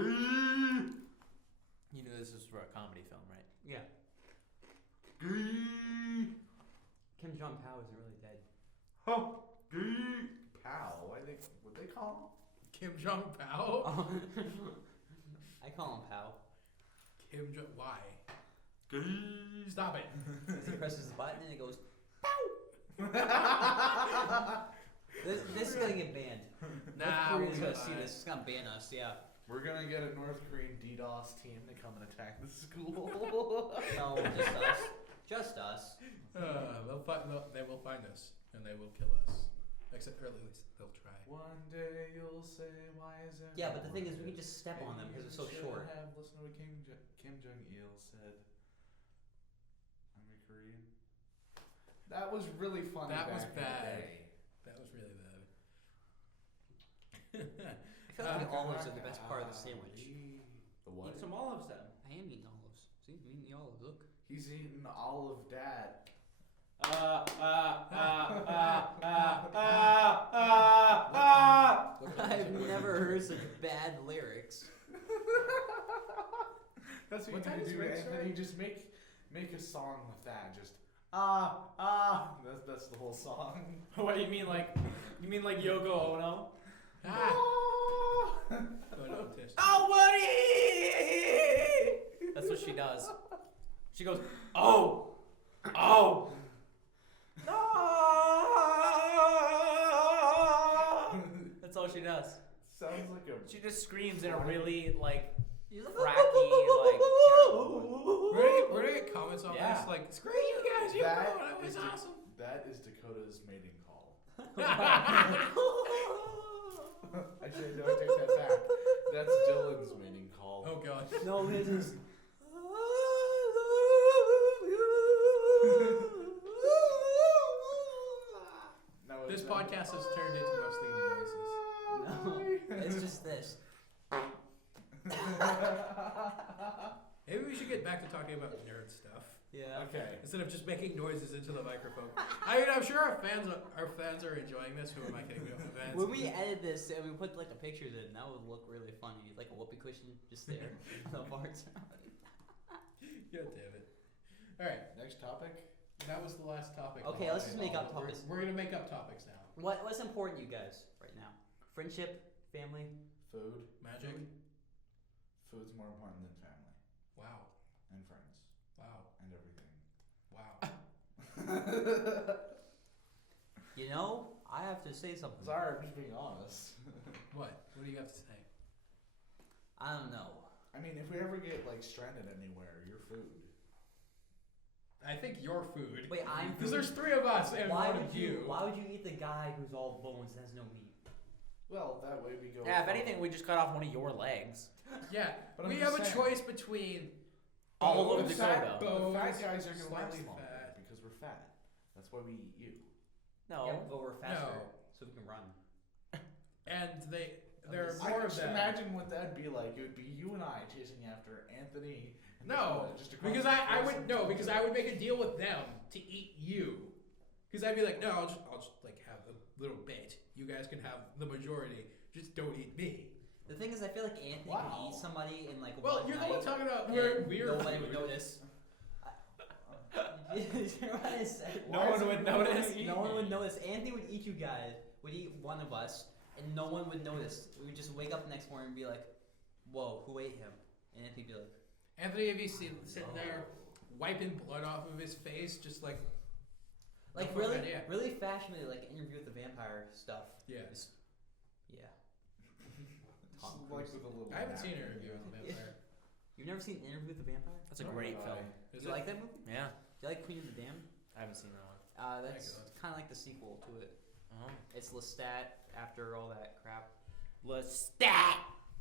you knew this was for a comedy film, right? Yeah. Gay! Kim Jong Pao isn't really dead. Ha! Gay! Pow. What they call Kim Jong Pao. I call him Pao. Kim Jong. Why? him? Gay! Stop it. He presses the button and it goes. This is gonna get banned. Nah, North we'll Korea's be gonna see fine. this. It's gonna ban us. Yeah. We're gonna get a North Korean DDoS team to come and attack the school. No, just us. Just us. They will find us and they will kill us. Except, or at least they'll try. One day you'll say, why is there Yeah, no but the thing is, we one can just step on them because Maybe they're so you short. should have listened to what Kim Jong Il said. I'm a Korean. That was really funny. That was back in the bad. day. That was really bad. I feel like the olives are the best part of the sandwich. The what? Eat some olives then. I am eating olives. See, I'm eating the olives. Look. He's eating olive dad. I've never heard such bad lyrics. That's what, What you type need of to do, lyrics Anthony. are it? Just make a song with that. Just That's the whole song. What do you mean, like? You mean like Yoko Ono? Ah! Go to autistic. Oh, Woody! That's what she does. She goes, oh, oh, no. That's all she does. Sounds like a. She just screams in a really like He's like, cracky, like terrible. We're gonna get comments on Yeah. this like, screw you guys, you That won, it was is awesome. That is Dakota's mating call. Actually, no, I take that back. That's Dylan's mating call. Oh god. No, his is. No, This it's podcast has turned into mostly noises. No, it's just this. Maybe we should get back to talking about nerd stuff Yeah. Okay. instead of just making noises into the microphone. I mean, I'm sure our fans are enjoying this. Who am I kidding? The fans. When we edit this and we put like the pictures in, that would look really funny. Like a whoopee cushion just there. The parts. God damn it! All right, Next topic. that was the last topic. Okay, let's just make up topics. We're gonna make up topics now. What's important to you guys right now? Friendship, family. Food. Magic. Food's more important than family Wow. and friends Wow. and everything. Wow. You know, I have to say something. Sorry, I'm just being honest. What? What do you have to say? I don't know. I mean, if we ever get like stranded anywhere, your food. I think your food. Wait, I'm Because there's 3 of us and why one would of you. Why would you eat the guy who's all bones and has no meat? Well, that way we go. Yeah, if from- anything, we just cut off one of your legs. Yeah, But we I'm have just a saying. choice between All over The Dakota. bones, fat guys are gonna slightly last longer fat. because we're fat. That's why we eat you. No. Yeah, but we're faster, No. so we can run. and there are I more can of just them. imagine what that'd be like. It would be you and I chasing after Anthony. And No, Dakota, just across because the I frozen would no field. because I would make a deal with them to eat you. Because I'd be like, no, I'll just like have a little bit. You guys can have the majority. Just don't eat me. The thing is, I feel like Anthony Wow. could eat somebody in like Well, one you're the night. one talking about and weird nobody would food. notice. You know what I said? No Why one is it would no one notice. eat No one me? would notice. Anthony would eat you guys. Would eat one of us, and no one would notice. We would just wake up the next morning and be like, "Whoa, who ate him?" And Anthony'd be like, Anthony, have you seen sitting there wiping blood off of his face, just like no fucking really, idea. really fascinated, like Interview with the Vampire stuff. Yeah. Is- yeah. Just Tom like Cruise. with a little. I haven't seen napkin. Interview with the Vampire. You've never seen Interview with the Vampire? That's a Nor great have film. I. Is Do you it? like that movie? Yeah. Do you like Queen of the Damned? I haven't seen that one. That's Thank you. kind of like the sequel to it. Oh. It's Lestat after all that crap. Lestat.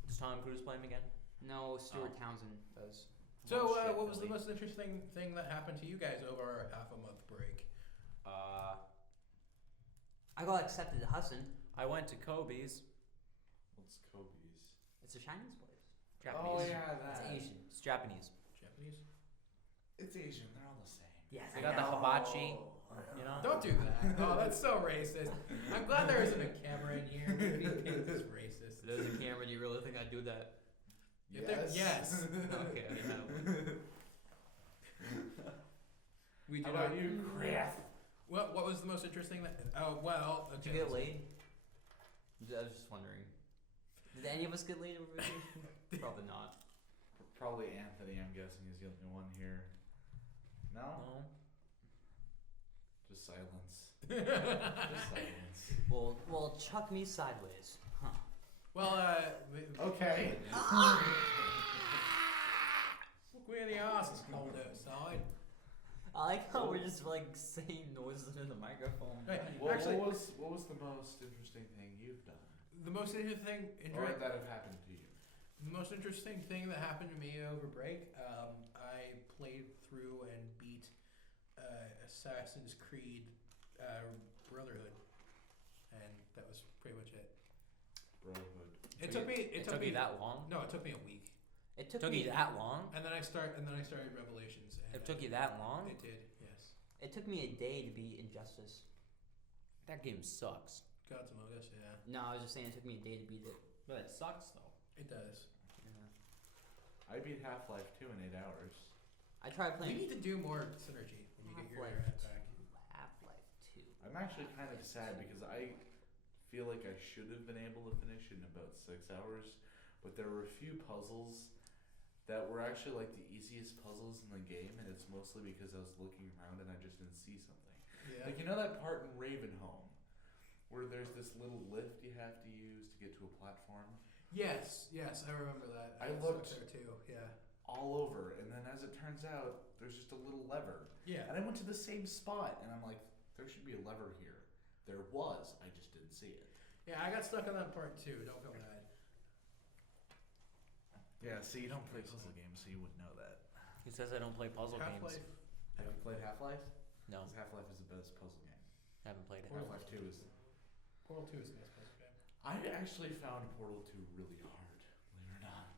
Does Tom Cruise play him again? No, Stuart Oh. Townsend does. So, Oh, shit, what was the Billy. most interesting thing that happened to you guys over our half a month break? I got accepted to Hudson. I went to Kobe's. What's Kobe's? It's a Chinese place. Japanese. Oh yeah, It's that. Asian. It's Japanese. Japanese? It's Asian. They're all the same. Yes, They got the hibachi. You know. Don't do that. Oh, that's so racist. I'm glad there isn't a camera in here. Maybe it's this racist. If there's a camera, do you really think I'd do that? If there- yes. Okay, I know. We do How not. about you, Chris? What was the most interesting? Oh well. Did Okay. you get laid? I was just wondering. Did any of us get laid over vacation? Probably not. Probably Anthony. I'm guessing is the only one here. No. No. Just silence. Just silence. Well, chuck me sideways. Huh. Well, Okay. look where the ass is cold outside. I like how we're just like saying noises in the microphone. Hey, Well, actually, what was the most interesting thing you've done, the most interesting, or that have happened to you? the most interesting thing that happened to me over break, I played through and beat Assassin's Creed Brotherhood, and that was pretty much it. Brotherhood. It took me. It took me you that long. No, it took me a week, It Took took me you that long. and then I started Revelations. And It took you that long. It did. Yes. It took me a day to beat Injustice. That game sucks. Gods Among Us. Yeah. No, I was just saying it took me a day to beat it. But it sucks though. It does. Yeah. I beat Half-Life 2 in 8 hours. I tried We playing need to do more synergy when you get your internet back. Half-Life 2. I'm actually kind of sad because I feel like I should have been able to finish it in about 6 hours, but there were a few puzzles that were actually like the easiest puzzles in the game, and it's mostly because I was looking around and I just didn't see something. Yeah. Like, you know that part in Ravenholm where there's this little lift you have to use to get to a platform? Yes. Yes, I remember that. I was looked- there too. Yeah. All over, and then as it turns out, there's just a little lever. Yeah. And I went to the same spot, and I'm like, there should be a lever here. There was, I just didn't see it. Yeah, I got stuck on that part too. Don't feel bad. Yeah, see, you don't play puzzle games, so you wouldn't know that. He says I don't play puzzle Half-Life. games. Have you played Half-Life? No, Because Half-Life is the best puzzle game. haven't played it. Half-Life 2 is... Portal 2 is the best puzzle game. I actually found Portal 2 really hard, believe it or not.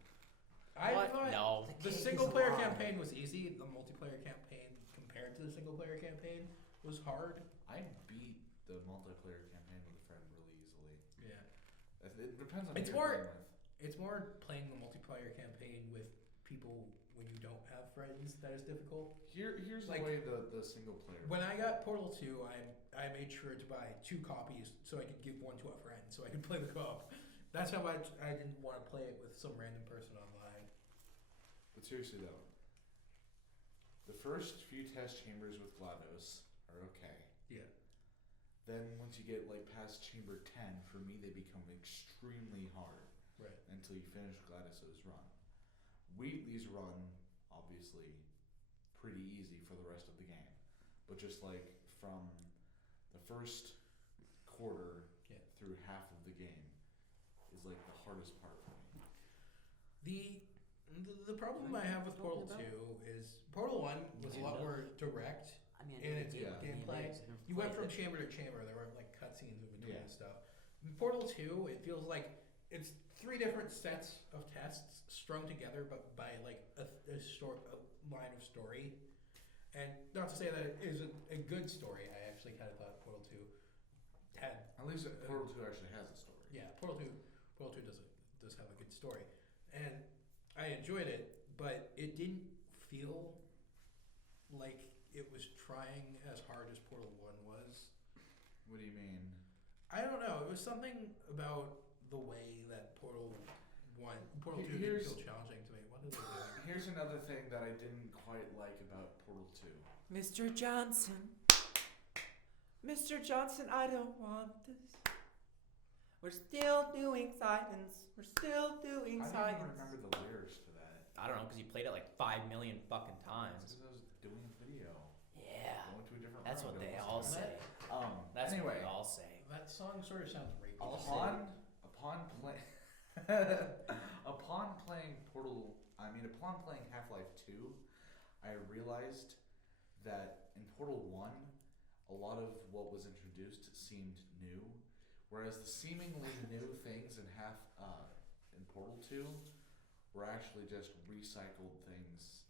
I What? thought No. the cake is single player alive. campaign was easy. The multiplayer campaign compared to the single player campaign was hard. I beat the multiplayer campaign with a friend really easily. Yeah. It depends on It's who you're more- playing with. It's more playing the multiplayer campaign with people when you don't have friends that is difficult. Here's like- the way the single player... When I got Portal 2, I made sure to buy 2 copies so I could give one to a friend so I could play the co-op. That's how much I didn't want to play it with some random person online. But seriously though, the first few test chambers with GLaDOS are okay. Yeah. Then once you get like past chamber 10, for me they become extremely hard Right. until you finish GLaDOS's run. Wheatley's run, obviously, pretty easy for the rest of the game, but just like from the first quarter Yeah. through half of the game is like the hardest part for me. The problem I have with Portal 2 is Portal 1 was a lot more direct. I mean, And I it's know the game gameplay. is, I never You went played from it. chamber to chamber. There weren't like cutscenes in between Yeah. and stuff. In Portal 2, it feels like it's 3 different sets of tests strung together, but by like a line of story. And not to say that it isn't a good story. I actually kind of thought Portal 2 had. At least Portal 2 actually has a story. Yeah, Portal 2 does have a good story, and I enjoyed it, but it didn't feel like it was trying as hard as Portal 1 was. What do you mean? I don't know. It was something about the way that Portal 2 didn't Here's- feel challenging to me. What is it doing? Here's another thing that I didn't quite like about Portal 2. Mr. Johnson. Mr. Johnson, I don't want this. We're still doing science. We're still doing I don't science. even remember the lyrics to that. I don't know, because you played it like 5 million fucking It's times. because I was doing a video. Yeah. Going to a different That's route. what they It all wasn't say. that. That's anyway, what they all say. That song sort of sounds rapey. upon playing Half-Life 2, I realized that in Portal 1, a lot of what was introduced seemed new, whereas the seemingly new things in Portal 2 were actually just recycled things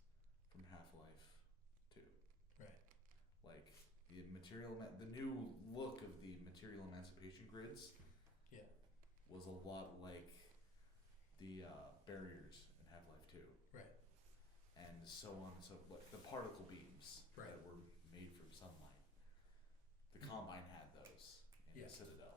from Half-Life 2. Right. Like the new look of the material emancipation grids. Yeah. Was a lot like the barriers in Half-Life 2. Right. And so on and so like the particle beams Right. that were made from sunlight. The Combine had those in Yeah. the Citadel.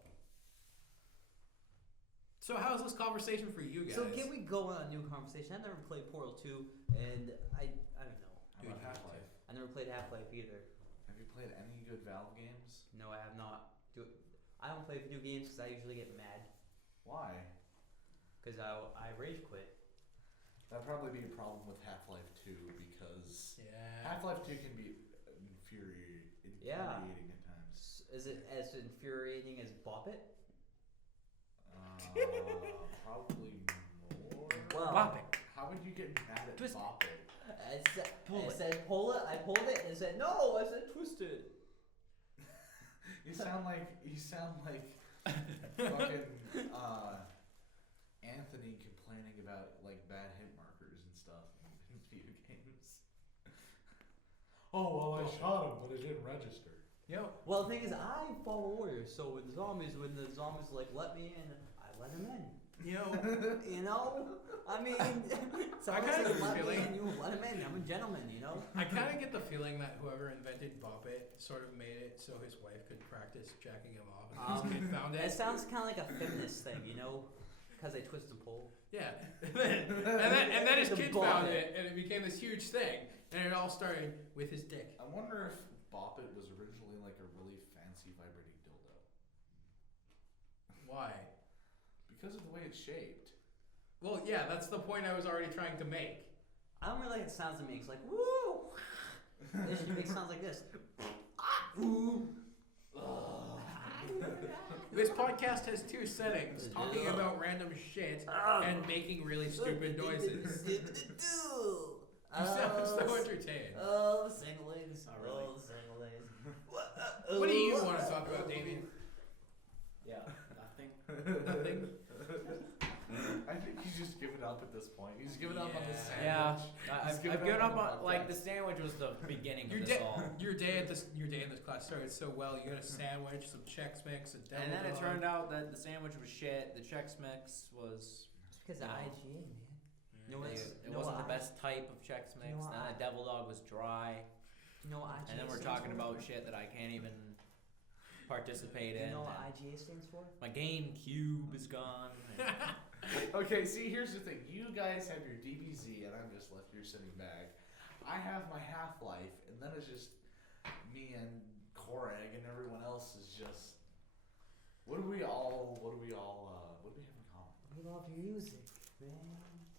So how's this conversation for you guys? So can we go on a new conversation? I've never played Portal 2, and I don't know. How Dude, about you have to. Half-Life? I never played Half-Life either. Have you played any good Valve games? No, I have not. I don't play video games because I usually get mad Why? because I rage quit. That'd probably be a problem with Half-Life 2 because Yeah. Half-Life 2 can be infuriating at times. Is it as infuriating as Bop It? Probably more. Well, How would you get mad at Twist. Bop It? I said pull it. I pulled it and said no. I said twist it. You sound like fucking Anthony complaining about like bad hit markers and stuff in video games. Oh well, I shot him, but it didn't register. Yo. Well, the thing is, I follow orders. So when the zombies like let me in, I let them in. You know, You know, I mean, I kind of let me feeling- in, you let them in. I'm a gentleman, you know. I kind of get the feeling that whoever invented Bop It sort of made it so his wife could practice jacking him off, and his kid found It it. sounds kind of like a feminist thing, you know, because they twist and pull. Yeah, and then his The kid Bop found It. it, and it became this huge thing, and it all started with his dick. I wonder if Bop It was originally like a really fancy vibrating dildo Why? because of the way it's shaped. Well, yeah, that's the point I was already trying to make. I don't really like the sounds it makes, like woo. It should make sounds like this. This podcast has 2 settings: talking about random shit and making really stupid noises. You sound so entertained. Oh, the single ladies. Oh, really? Oh, the single ladies. What do you want to talk about, Damien? Yeah. Nothing. Nothing. I think he's just given up at this point. He's given up on the Yeah. sandwich. Yeah. He's I've given given up up on on the like podcast. the sandwich was the beginning Your of day, this all. your day in this class started so well. You got a sandwich, some Chex Mix, a devil And then it dog. turned out that the sandwich was shit. The Chex Mix was It's because of No. IGA, man. Yeah. You know what's- it you know wasn't what the I- best type of Chex Mix. you know Then what the Devil Dog was dry. You know what IGA And then we're stands talking for? about shit that I can't even participate You in. know what and IGA stands for? my GameCube is gone. and- Okay, see, here's the thing. You guys have your DBZ, and I'm just left here sitting back. I have my Half-Life, and then it's just me and Korag, and everyone else is just. What do we all have in common? We love music, man.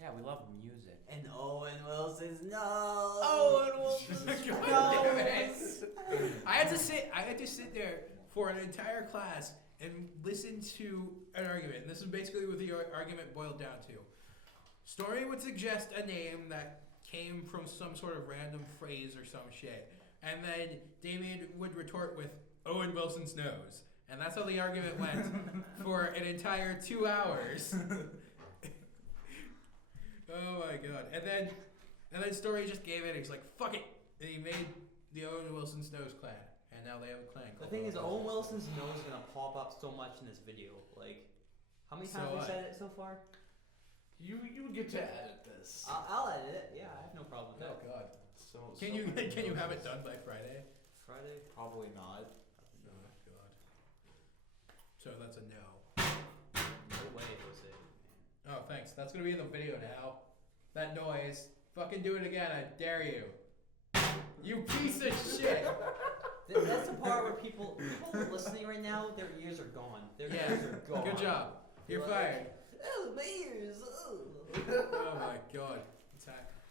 yeah, we love music. And Owen Wilson's no. Oh, and Wilson's had to sit there for an entire class and listen to an argument. And this is basically what the argument boiled down to. Story would suggest a name that came from some sort of random phrase or some shit. And then Damien would retort with Owen Wilson's nose. And that's how the argument went for an entire 2 hours. Oh my god. And then Story just gave in. He's like, fuck it. And he made the Owen Wilson's nose clan. And now they have a clan The called thing is, Owen Owen Wilson's nose is gonna pop up so much in this video. Like, how many So times have we what? said it so far? You get to edit this. I'll edit it. Yeah, I have no problem with Oh that. god. So Can so you many have it noses. done by Friday? Friday. Probably not. Oh god. So that's a no. No way, Jose. Oh thanks. That's gonna be in the video now. That noise. Fucking do it again. I dare you. You piece of shit. That's the part where people listening right now, their ears are gone. Their Yeah. ears are gone. Good job. You're fired. Oh, my ears. Oh. Oh my god.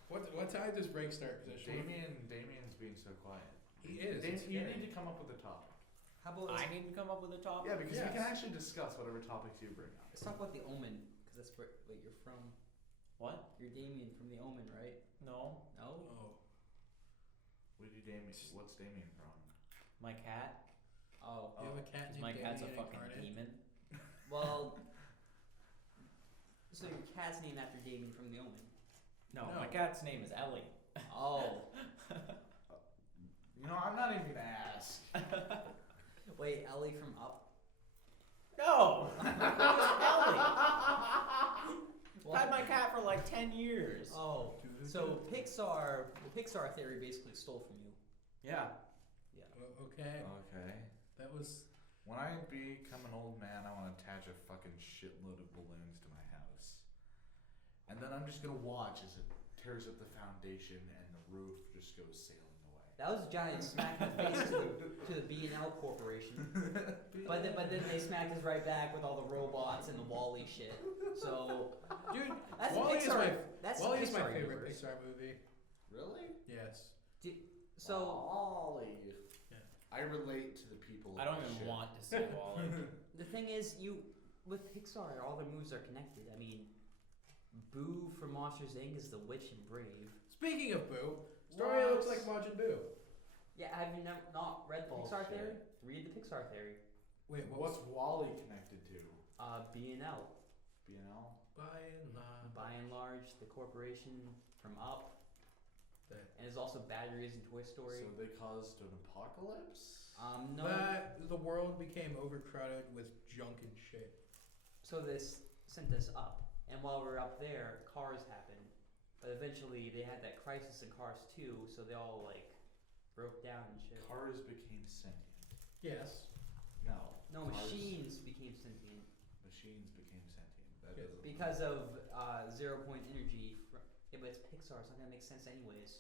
What time does break start? Is it short? Damien's being so quiet. He is. Damien, It's you scary. need to come up with a topic. How about I need to come up with a topic. Yeah, because we Yes. can actually discuss whatever topics you bring up. let's talk about the Omen, because that's where you're from. What? You're Damien from the Omen, right? No. No. Oh. What's Damien from? My cat. Oh. You have a cat named My cat's a Damien fucking Incarnate? demon. Well. So your cat's named after Damien from the Omen. No, No. my cat's name is Ellie. Oh. You know, I'm not even gonna ask. Wait, Ellie from Up. No. Ellie. Well, I've had my cat for like 10 years. Oh. So the Pixar theory basically stole from you. Yeah. Okay. Okay. That was. When I become an old man, I want to attach a fucking shitload of balloons to my house. And then I'm just gonna watch as it tears up the foundation and the roof just goes sailing away. That was a giant smack in the face to the B&L Corporation. But then they smacked us right back with all the robots and the Wall-E shit. So, Dude, that's Wall-E is Pixar. my That's Wall-E the is my Pixar favorite universe. Pixar movie. Really? Yes. So, Ollie. Yeah. I relate to the people. I don't of the even ship. want to see Wally. the thing is, with Pixar, all their movies are connected. I mean, Boo from Monsters Inc. is the witch and Brave. Speaking of Boo, Story What? looks like Majin Boo. Yeah, have you not read the Pixar Bullshit. theory? Read the Pixar theory. Wait, What's Wally connected to? B&L. BNL? by and large? By and large, the corporation from Up. That- And there's also batteries in Toy Story. So they caused an apocalypse? No. That the world became overcrowded with junk and shit. So this sent us up, and while we were up there, Cars happened. But eventually, they had that crisis in Cars 2, so they all like broke down and shit. Cars became sentient. Yes. No. No, Cars- machines became sentient Machines became sentient. That Yes. doesn't. because of 0 point energy. Yeah, but it's Pixar. It's not gonna make sense anyways.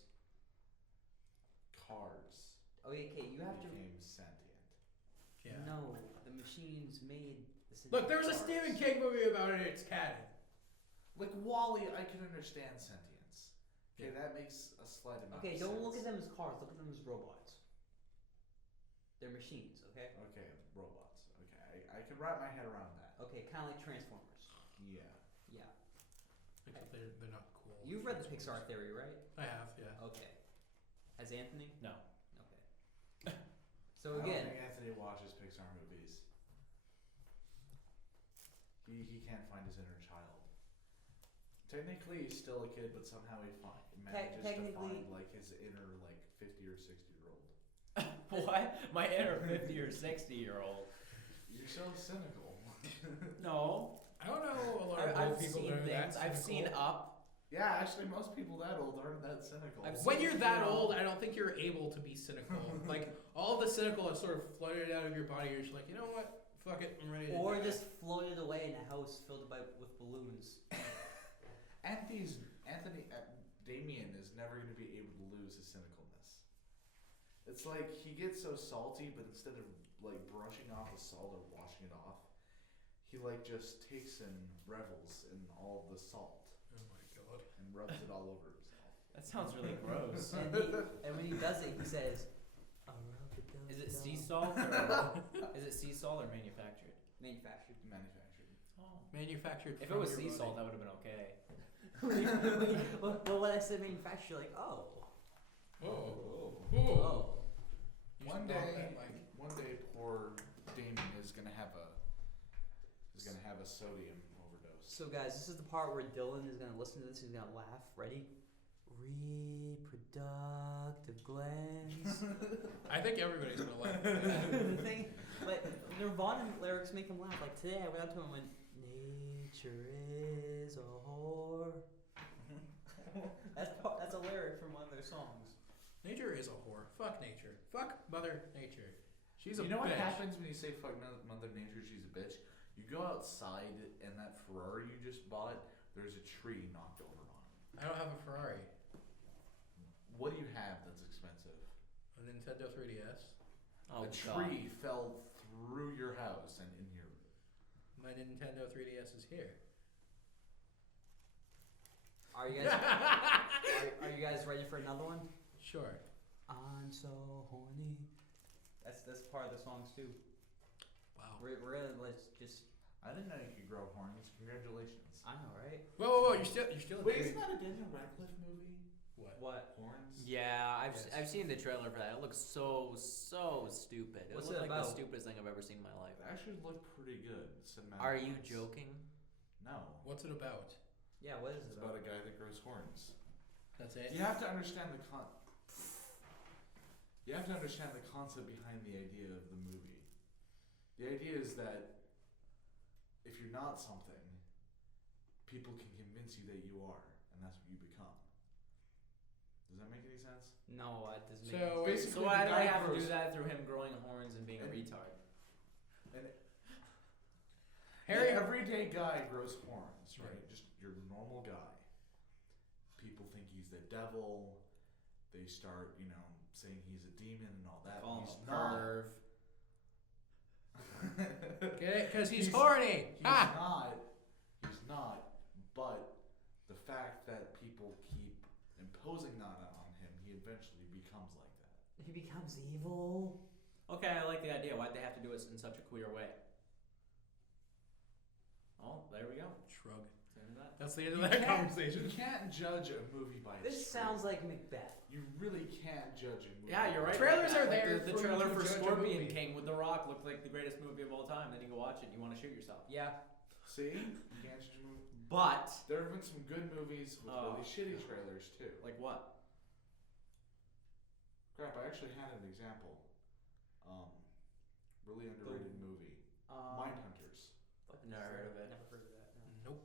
Cars Okay, you have to. became sentient. Yeah. No, the machines made the sentient Look, there was a cars. Stephen King movie about it. It's canon. Like Wally, I can understand sentience. Okay, Yeah. that makes a slight amount Okay, of don't sense. look at them as cars. Look at them as robots. They're machines. Okay. Okay, robots. Okay, I can wrap my head around that. Okay, kind of like Transformers. Yeah. Yeah. Except they're not cool. You've read the Pixar theory, right? I have, yeah. Okay. Has Anthony? No. Okay. So I again, don't think Anthony watches Pixar movies. He can't find his inner child. Technically, he's still a kid, but somehow he manages to technically- find like his inner like 50 or 60-year-old. What? My inner 50 or 60-year-old. You're so cynical. No. I don't know a lot of I've old people seen that are things. that I've seen cynical. Up. Yeah, actually, most people that old aren't that cynical. I've When seen- you're that you know- old, I don't think you're able to be cynical. Like all the cynical is sort of flooded out of your body. You're just like, you know what? Fuck it, I'm ready to. or do just floated away in a house filled with balloons. Damien is never going to be able to lose his cynicalness. It's like he gets so salty, but instead of like brushing off the salt or washing it off, he like just takes and revels in all the salt Oh my god. and rubs it all over himself. That sounds really gross. And when he does it, he says, "I rub it down." Is Is it sea salt or is it sea salt or manufactured? Manufactured. Manufactured. Oh. Manufactured. If it from was your sea body. salt, that would have been okay. well, when I said manufactured, you're like, oh. Oh. Oh. You One should knock day, that mic. poor Damon is gonna have a sodium overdose. So, guys, this is the part where Dylan is going to listen to this. He's going to laugh. Ready? Reproductive glands. I think everybody's gonna laugh. The thing, like, Nirvana lyrics make him laugh. Like, today I went up to him and went, nature is a whore. That's a lyric from one of their songs. Nature is a whore. Fuck nature. Fuck Mother Nature. She's a You know what bitch. happens when you say fuck Mother Nature, she's a bitch? You go outside and that Ferrari you just bought, there's a tree knocked over on it. I don't have a Ferrari. What do you have that's expensive? A Nintendo 3DS. Oh, a God. tree fell through your house and in your room. My Nintendo 3DS is here. Are you guys are you guys ready for another one? Sure. I'm so horny. That's part of the songs too. Wow. We're gonna let's just. I didn't know you could grow horns. Congratulations. I know, right? Whoa! You're still. Wait, isn't that a Daniel Radcliffe movie? What? What? Horns? Yeah, Yes. I've seen the trailer for that. It looks so stupid. What's it looked it like the about? stupidest thing I've ever seen in my life. It actually looked pretty good. Cinematic Are you wise. joking? No. What's it about? Yeah. What is It's it about a guy that grows horns. That's it. You have to understand the You have to understand the concept behind the idea of the movie. The idea is that if you're not something, people can convince you that you are, and that's what you become. Does that make any sense? No, it doesn't make So, any Basically, So why the do I guy have to do grows- that through him growing horns and being a And- retard? Harry. The everyday guy grows horns, right? Just your normal guy. People think he's the devil. They start, saying he's a demon and all that. Call him He's a not. perv. Get it? Because he's He's- horny. He's Ha! not. He's not. But the fact that people keep imposing that on him, he eventually becomes like that. He becomes evil. Okay, I like the idea. Why'd they have to do it in such a queer way? Oh, there we go. Shrug. End of that. That's the end of You that can't- conversation. You can't judge a movie by This its sounds trailer. like Macbeth. You really can't judge a movie. Yeah, you're right. Trailers Like are that. there Like the for you trailer to for judge a Scorpion movie. King with The Rock looked like the greatest movie of all time. Then you go watch it and you want to shoot yourself. Yeah. See? You can't judge a movie. But There have been some good movies with Oh. really shitty trailers too. like what? Crap, I actually had an example. Really underrated movie. Mindhunters. Never heard of it. Never heard of that. No. Nope.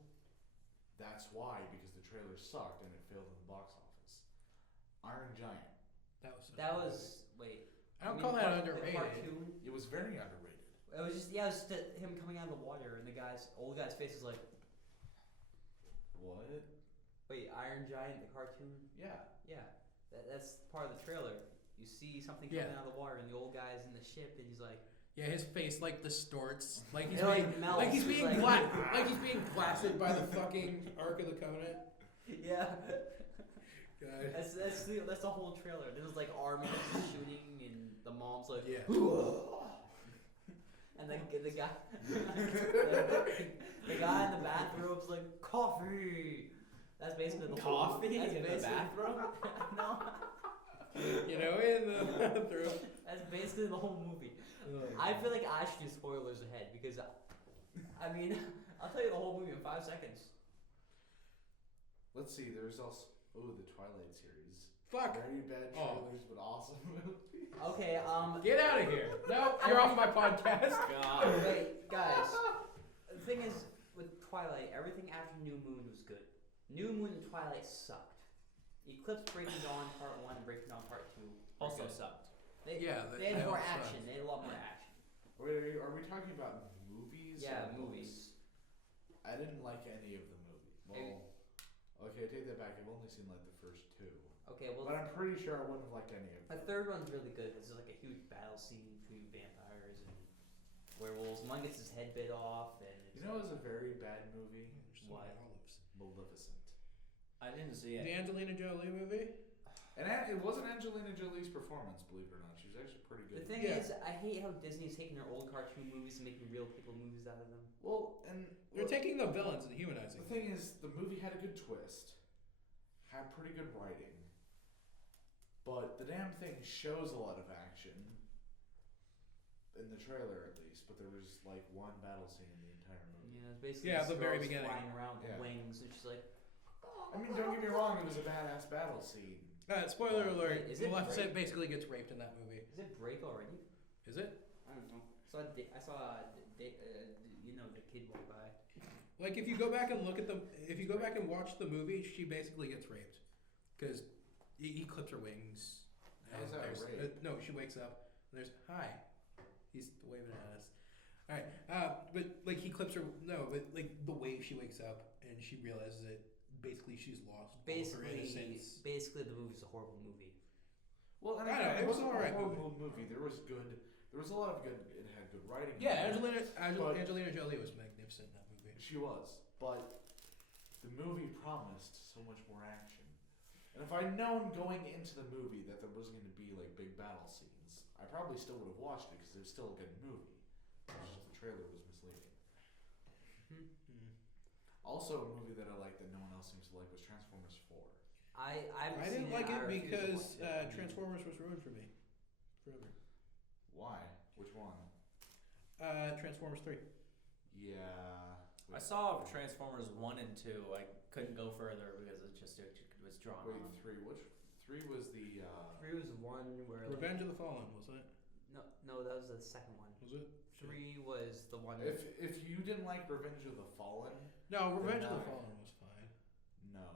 That's why, because the trailer sucked and it failed in the box office. Iron Giant. That was. Such That a good was wait. movie. I don't you call mean that the underrated. cartoon. It was very underrated. It was just him coming out of the water and the old guy's face is like, What? wait, Iron Giant the cartoon? Yeah. Yeah, that's part of the trailer. You see something Yeah. coming out of the water and the old guy's in the ship and he's like, Yeah, his face like distorts, like he's It, like, being, melts. like he's It's being like- like he's being blasted by the fucking Ark of the Covenant. yeah. God. That's the whole trailer. There's like armies shooting and the mom's like, Yeah. and then the guy, the guy in the bathrobe's like, coffee. That's basically the whole. Coffee That's in the basically- bathroom? No, You know, in the bathroom. that's basically the whole movie. I feel like I should do spoilers ahead because, I mean, I'll tell you the whole movie in 5 seconds. Let's see, there's also the Twilight series. Fuck. Very bad Oh. trailers, but awesome movie. Okay, Get out of here. No, you're off my podcast. God. wait, guys. The thing is, with Twilight, everything after New Moon was good. New Moon and Twilight sucked. Eclipse Breaking Dawn Part 1 and Breaking Dawn Part 2 were Also good. sucked. They, Yeah, they had they more all sucked. action. They had a lot more action. Wait, are we talking about movies? Yeah, or movies. I didn't like any of the movies. Well, okay, I take that back. I've only seen like the first two. Okay, well, But I'm pretty sure I wouldn't have liked any of the them. third one's really good. There's like a huge battle scene between vampires and werewolves. One gets his head bit off, and it's You know, it was a very bad movie. What? Maleficent. I didn't see The it. Angelina Jolie movie? And it wasn't Angelina Jolie's performance performance, believe it or not. She was actually pretty The good. thing Yeah. is, I hate how Disney's taking their old cartoon movies and making real people movies out of them. Well, and They're taking the villains and humanizing the them. thing is, the movie had a good twist, had pretty good writing, but the damn thing shows a lot of action. In the trailer, at least, but there was like one battle scene in the entire movie. Yeah, it's basically Yeah, this the very girl's beginning. flying around with Yeah. wings, and she's like, I mean, don't get me wrong, it was a badass battle scene. Spoiler alert: Is it Maleficent Drake? basically gets raped in that movie. "Is it break already?" Is it? I don't know. I saw the kid walk by. Like if you go back and look at if you go back and watch the movie, she basically gets raped, because he clips her wings. How is that there's- rape? no, she wakes up and there's hi. He's waving at us. All right, but like he clips her. No, but like the way she wakes up and she realizes that basically she's lost all her innocence. Basically, the movie's a horrible movie. Well, and I don't know, again, it was wasn't an alright a horrible movie. There was good. There was a lot of good. It had good writing. Yeah, in it. Angelina Jolie was magnificent in that movie. She was, but the movie promised so much more action. And if I'd known going into the movie that there wasn't going to be like big battle scenes, I probably still would have watched it because it was still a good movie. It's just the trailer was misleading. Also, a movie that I liked that no one else seems to like was Transformers 4. I didn't like it refuse to because watch it. Transformers was ruined for me. Forever. Why? Which one? Transformers 3. Yeah. I saw Transformers 1 and 2. I couldn't go further because it was drawn Wait, on. 3. Which? 3 was the. 3 was one where Revenge of the Fallen, wasn't it? no, that was the second one. Was it? 3 was the one. If you didn't like Revenge of the Fallen, No, Revenge of the No. Fallen was fine. no.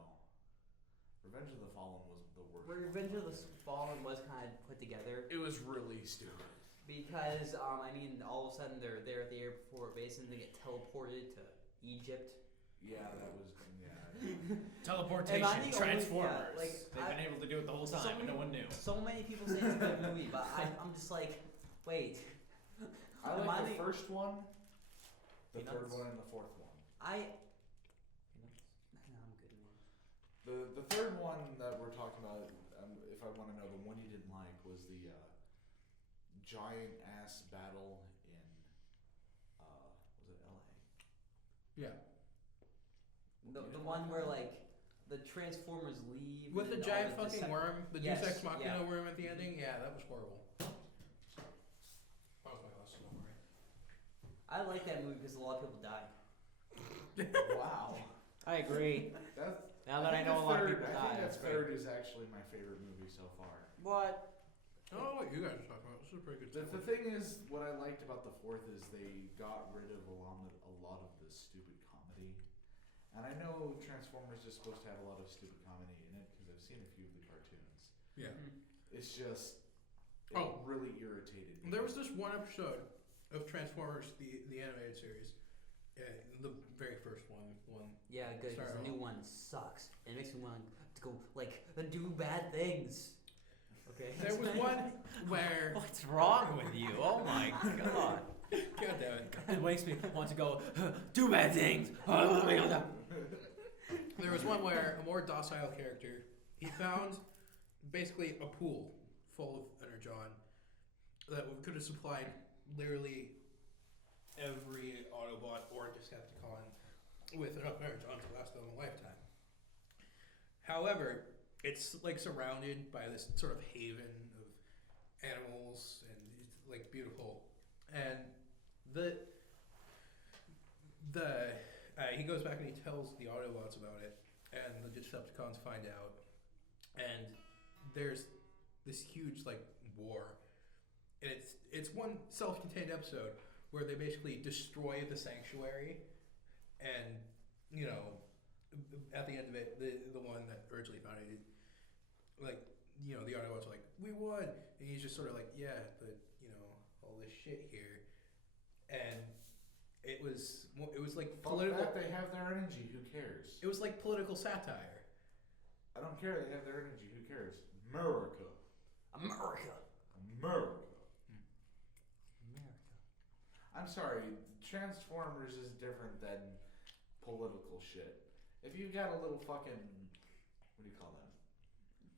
Revenge of the Fallen was the worst. Revenge of the Fallen was kind of put together It was really stupid. because all of a sudden they're there at the airport base and they get teleported to Egypt. Yeah, that was. Yeah. Teleportation, Am I the only- Transformers. yeah, like, They've been able to do it the whole so time, and no many- one knew. So many people say it's a good movie, but I'm just like, wait. I Am like I the first one, the Peanuts? third one, and the fourth one. No, I'm good. The third one that we're talking about, if I want to know, the one you didn't like was the giant ass battle in was it LA? Yeah. The one where like the Transformers leave With the and giant all the fucking worm, the Yes, Deus Ex Machina yeah. worm at the ending, yeah, that was horrible. That was my last story. I like that movie because a lot of people die. Wow. I agree. That's Now that I think know a the lot of third- people I die, think that's that great. third is actually my favorite movie so far. What? I don't know what you guys are talking about. This is a pretty good The thing is, what I liked about the fourth is they got rid of a lot of the stupid comedy. And I know Transformers is supposed to have a lot of stupid comedy in it because I've seen a few of the cartoons. Yeah. It's just it Oh. really irritated me. There was this one episode of Transformers, the animated series, the very first one. Yeah, good. Because Sorry, the new one sucks. It makes me want to go like do bad things. Okay. There was one where What's wrong with you? Oh my god. God damn it. It makes me want to go do bad things. There was one where a more docile character, he found basically a pool full of energon that could have supplied literally every Autobot or Decepticon with enough energon to last them a lifetime. However, it's like surrounded by this sort of haven of animals and it's like beautiful. And he goes back and he tells the Autobots about it, and the Decepticons find out, and there's this huge like war, and it's one self-contained episode where they basically destroy the sanctuary, and you know, at the end of it, the one that originally found it, like you know, the Autobots are like, we won, and he's just sort of like, yeah, but you know, all this shit here, and it was like Fuck political. that, they have their energy. Who cares? It was like political satire. I don't care. They have their energy. Who cares? America. America. America. America. I'm sorry. Transformers is different than political shit. If you've got a little fucking, what do you call them?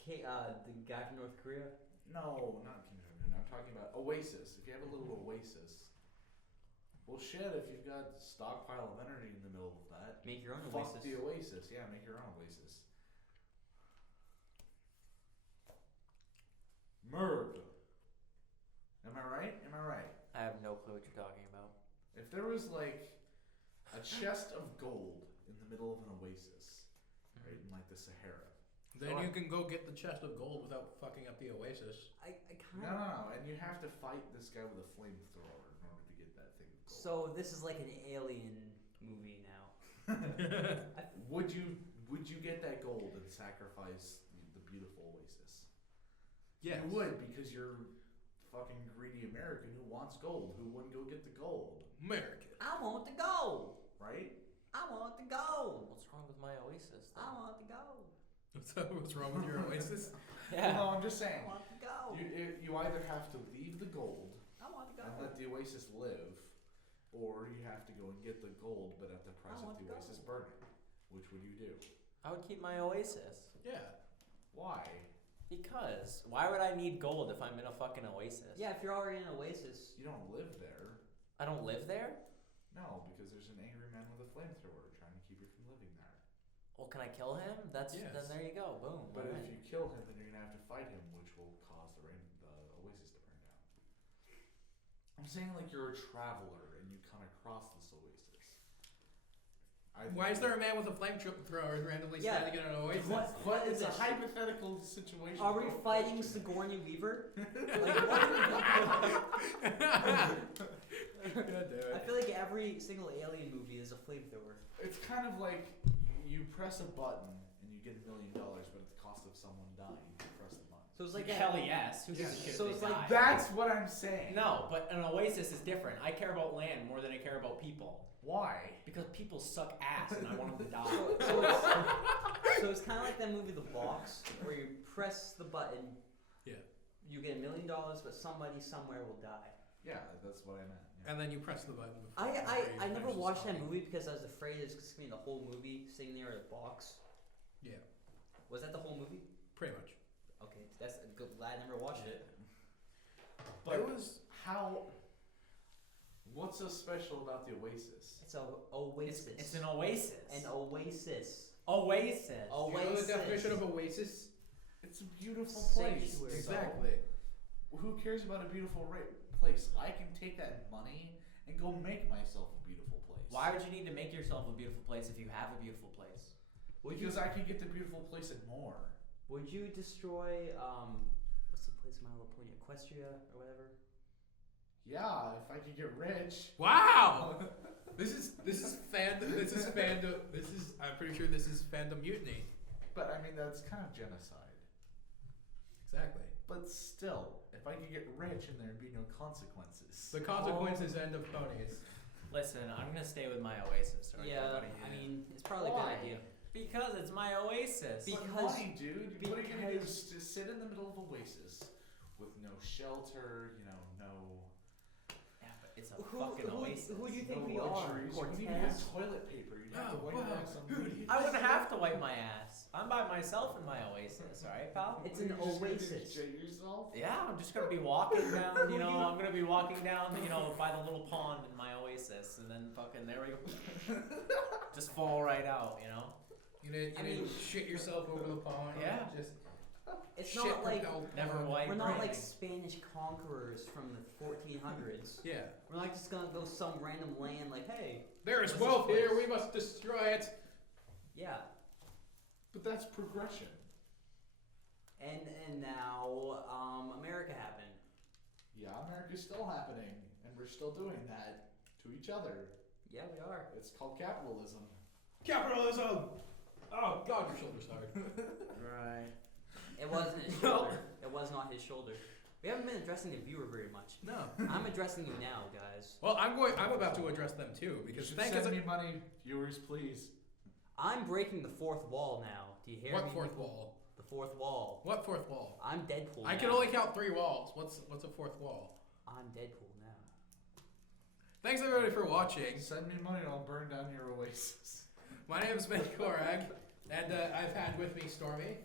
The guy from North Korea. No, not Kim Jong Un. I'm talking about Oasis. If you have a little Oasis, well, shit. If you've got a stockpile of energy in the middle of that, Make your own fuck Oasis. the Oasis. Yeah, make your own Oasis. America. Am I right? Am I right? I have no clue what you're talking about. If there was like a chest of gold in the middle of an oasis, right, in like the Sahara. Then you can go get the chest of gold without fucking up the oasis. I kind No, of. no, no, and you have to fight this guy with a flamethrower in order to get that thing of gold. So this is like an alien movie now. would you get that gold and sacrifice the beautiful oasis? Yes. You would, because you're fucking greedy American who wants gold, who wouldn't go get the gold, American. I want the gold. right? I want the gold. What's wrong with my Oasis? I want the gold. What's wrong with your oasis? Well, no, I'm just saying. I want the gold. You either have to leave the gold I want the and gold. let the oasis live, or you have to go and get the gold, but at the price of want the the oasis gold. burning. Which would you do? I would keep my Oasis. Yeah. Why? Because why would I need gold if I'm in a fucking Oasis? Yeah, if you're already in Oasis. You don't live there. I don't live there? No, because there's an angry man with a flamethrower trying to keep you from living there. Well, can I kill him? Then Yes. there you go. Boom. But alright. if you kill him, then you're gonna have to fight him, which will cause the oasis to burn down. I'm saying like you're a traveler and you come across this oasis. Why is there a man with a flamethrower randomly Yeah. standing in an oasis? What is It's a this? hypothetical situation. Are we Don't fighting question it. Sigourney Weaver? Like, what? God damn I it. feel like every single alien movie is a flamethrower. It's kind of like you press a button and you get $1 million, but at the cost of someone dying, you press the button. So it's like hell yes. Who gives a shit So if it's they like die? That's what I'm saying. No, but an Oasis is different. I care about land more than I care about people. Why? Because people suck ass and I want them to die. So it's kind of like that movie The Box, where you press the button. Yeah. You get $1 million, but somebody somewhere will die. Yeah, that's what I meant. Yeah. And then you press the button. I before you never finish watched that talking. movie because I was afraid it's just gonna be the whole movie sitting there at a box. Yeah, Was that the whole movie? pretty much. Okay, that's good. Glad I never watched it. But it was how. What's so special about the oasis? It's a oasis. It's an Oasis. An oasis. Oasis. Do you know the Oasis. definition of oasis? It's a beautiful place. Sanctuary. Exactly. Who cares about a beautiful place? I can take that money and go make myself a beautiful place. Why would you need to make yourself a beautiful place if you have a beautiful place? Because I can get the beautiful place and more. Would you destroy what's the place in My Little Pony, Equestria or whatever? Yeah, if I could get rich. Wow. This is fandom. I'm pretty sure this is fandom mutiny. But I mean, that's kind of genocide. Exactly. But still, if I could get rich and there'd be no consequences. The consequences end of ponies. Listen, I'm gonna stay with my Oasis. Or Yeah, everybody. I mean, it's probably a Why? good idea. Because it's my Oasis. But because- money, dude. What are you gonna do? because- Just sit in the middle of oasis with no shelter, no Yeah, but it's a fucking Oasis. Who do you no think we are? luxuries. You wouldn't even have Cortez? toilet paper. You'd have to Oh, wipe wow. down some. Who do you- I wouldn't have to wipe my ass. I'm by myself in my Oasis, alright, pal? It's What, an you're just gonna do, oasis. shit yourself? Yeah, I'm just gonna be walking down, I'm gonna be walking down, by the little pond in my Oasis, and then fucking, there we go. Just fall right out, You didn't shit yourself over the pond. Yeah. Just It's shit not like propelled Never pond. wipe we're or not like anything. Spanish conquerors from the 1400s. Yeah. We're not just gonna go some random land like, hey, There is What's wealth this here. place? We must destroy it. yeah. But that's progression. And now America happened. Yeah, America's still happening, and we're still doing that to each other. Yeah, we are. It's called capitalism. Capitalism. Oh God, your shoulder's hard. Right. It wasn't his shoulder. It was not his shoulder. We haven't been addressing the viewer very much. No. I'm addressing you now, guys. Well, I'm about to address them too because you should thank send us. me money, viewers, please. I'm breaking the fourth wall now. Do you hear me? What fourth wall? The fourth wall. What fourth wall? I'm Deadpool. I now. can only count 3 walls. What's a fourth wall? I'm Deadpool now. Thanks everybody for watching. Send me money, and I'll burn down your oasis. My name is Ben Korag, and I've had with me Stormy.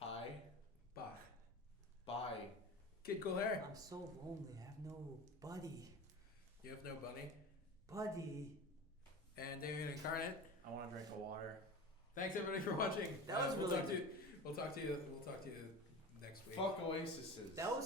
Hi. Bye. Kid Cool Hair. I'm so lonely. I have no buddy. You have no bunny. Buddy. And Damien Incarnate. I want to drink of water. Thanks everybody for watching. That was we'll really talk to you. We'll talk to you next week. Fuck Oasis. That was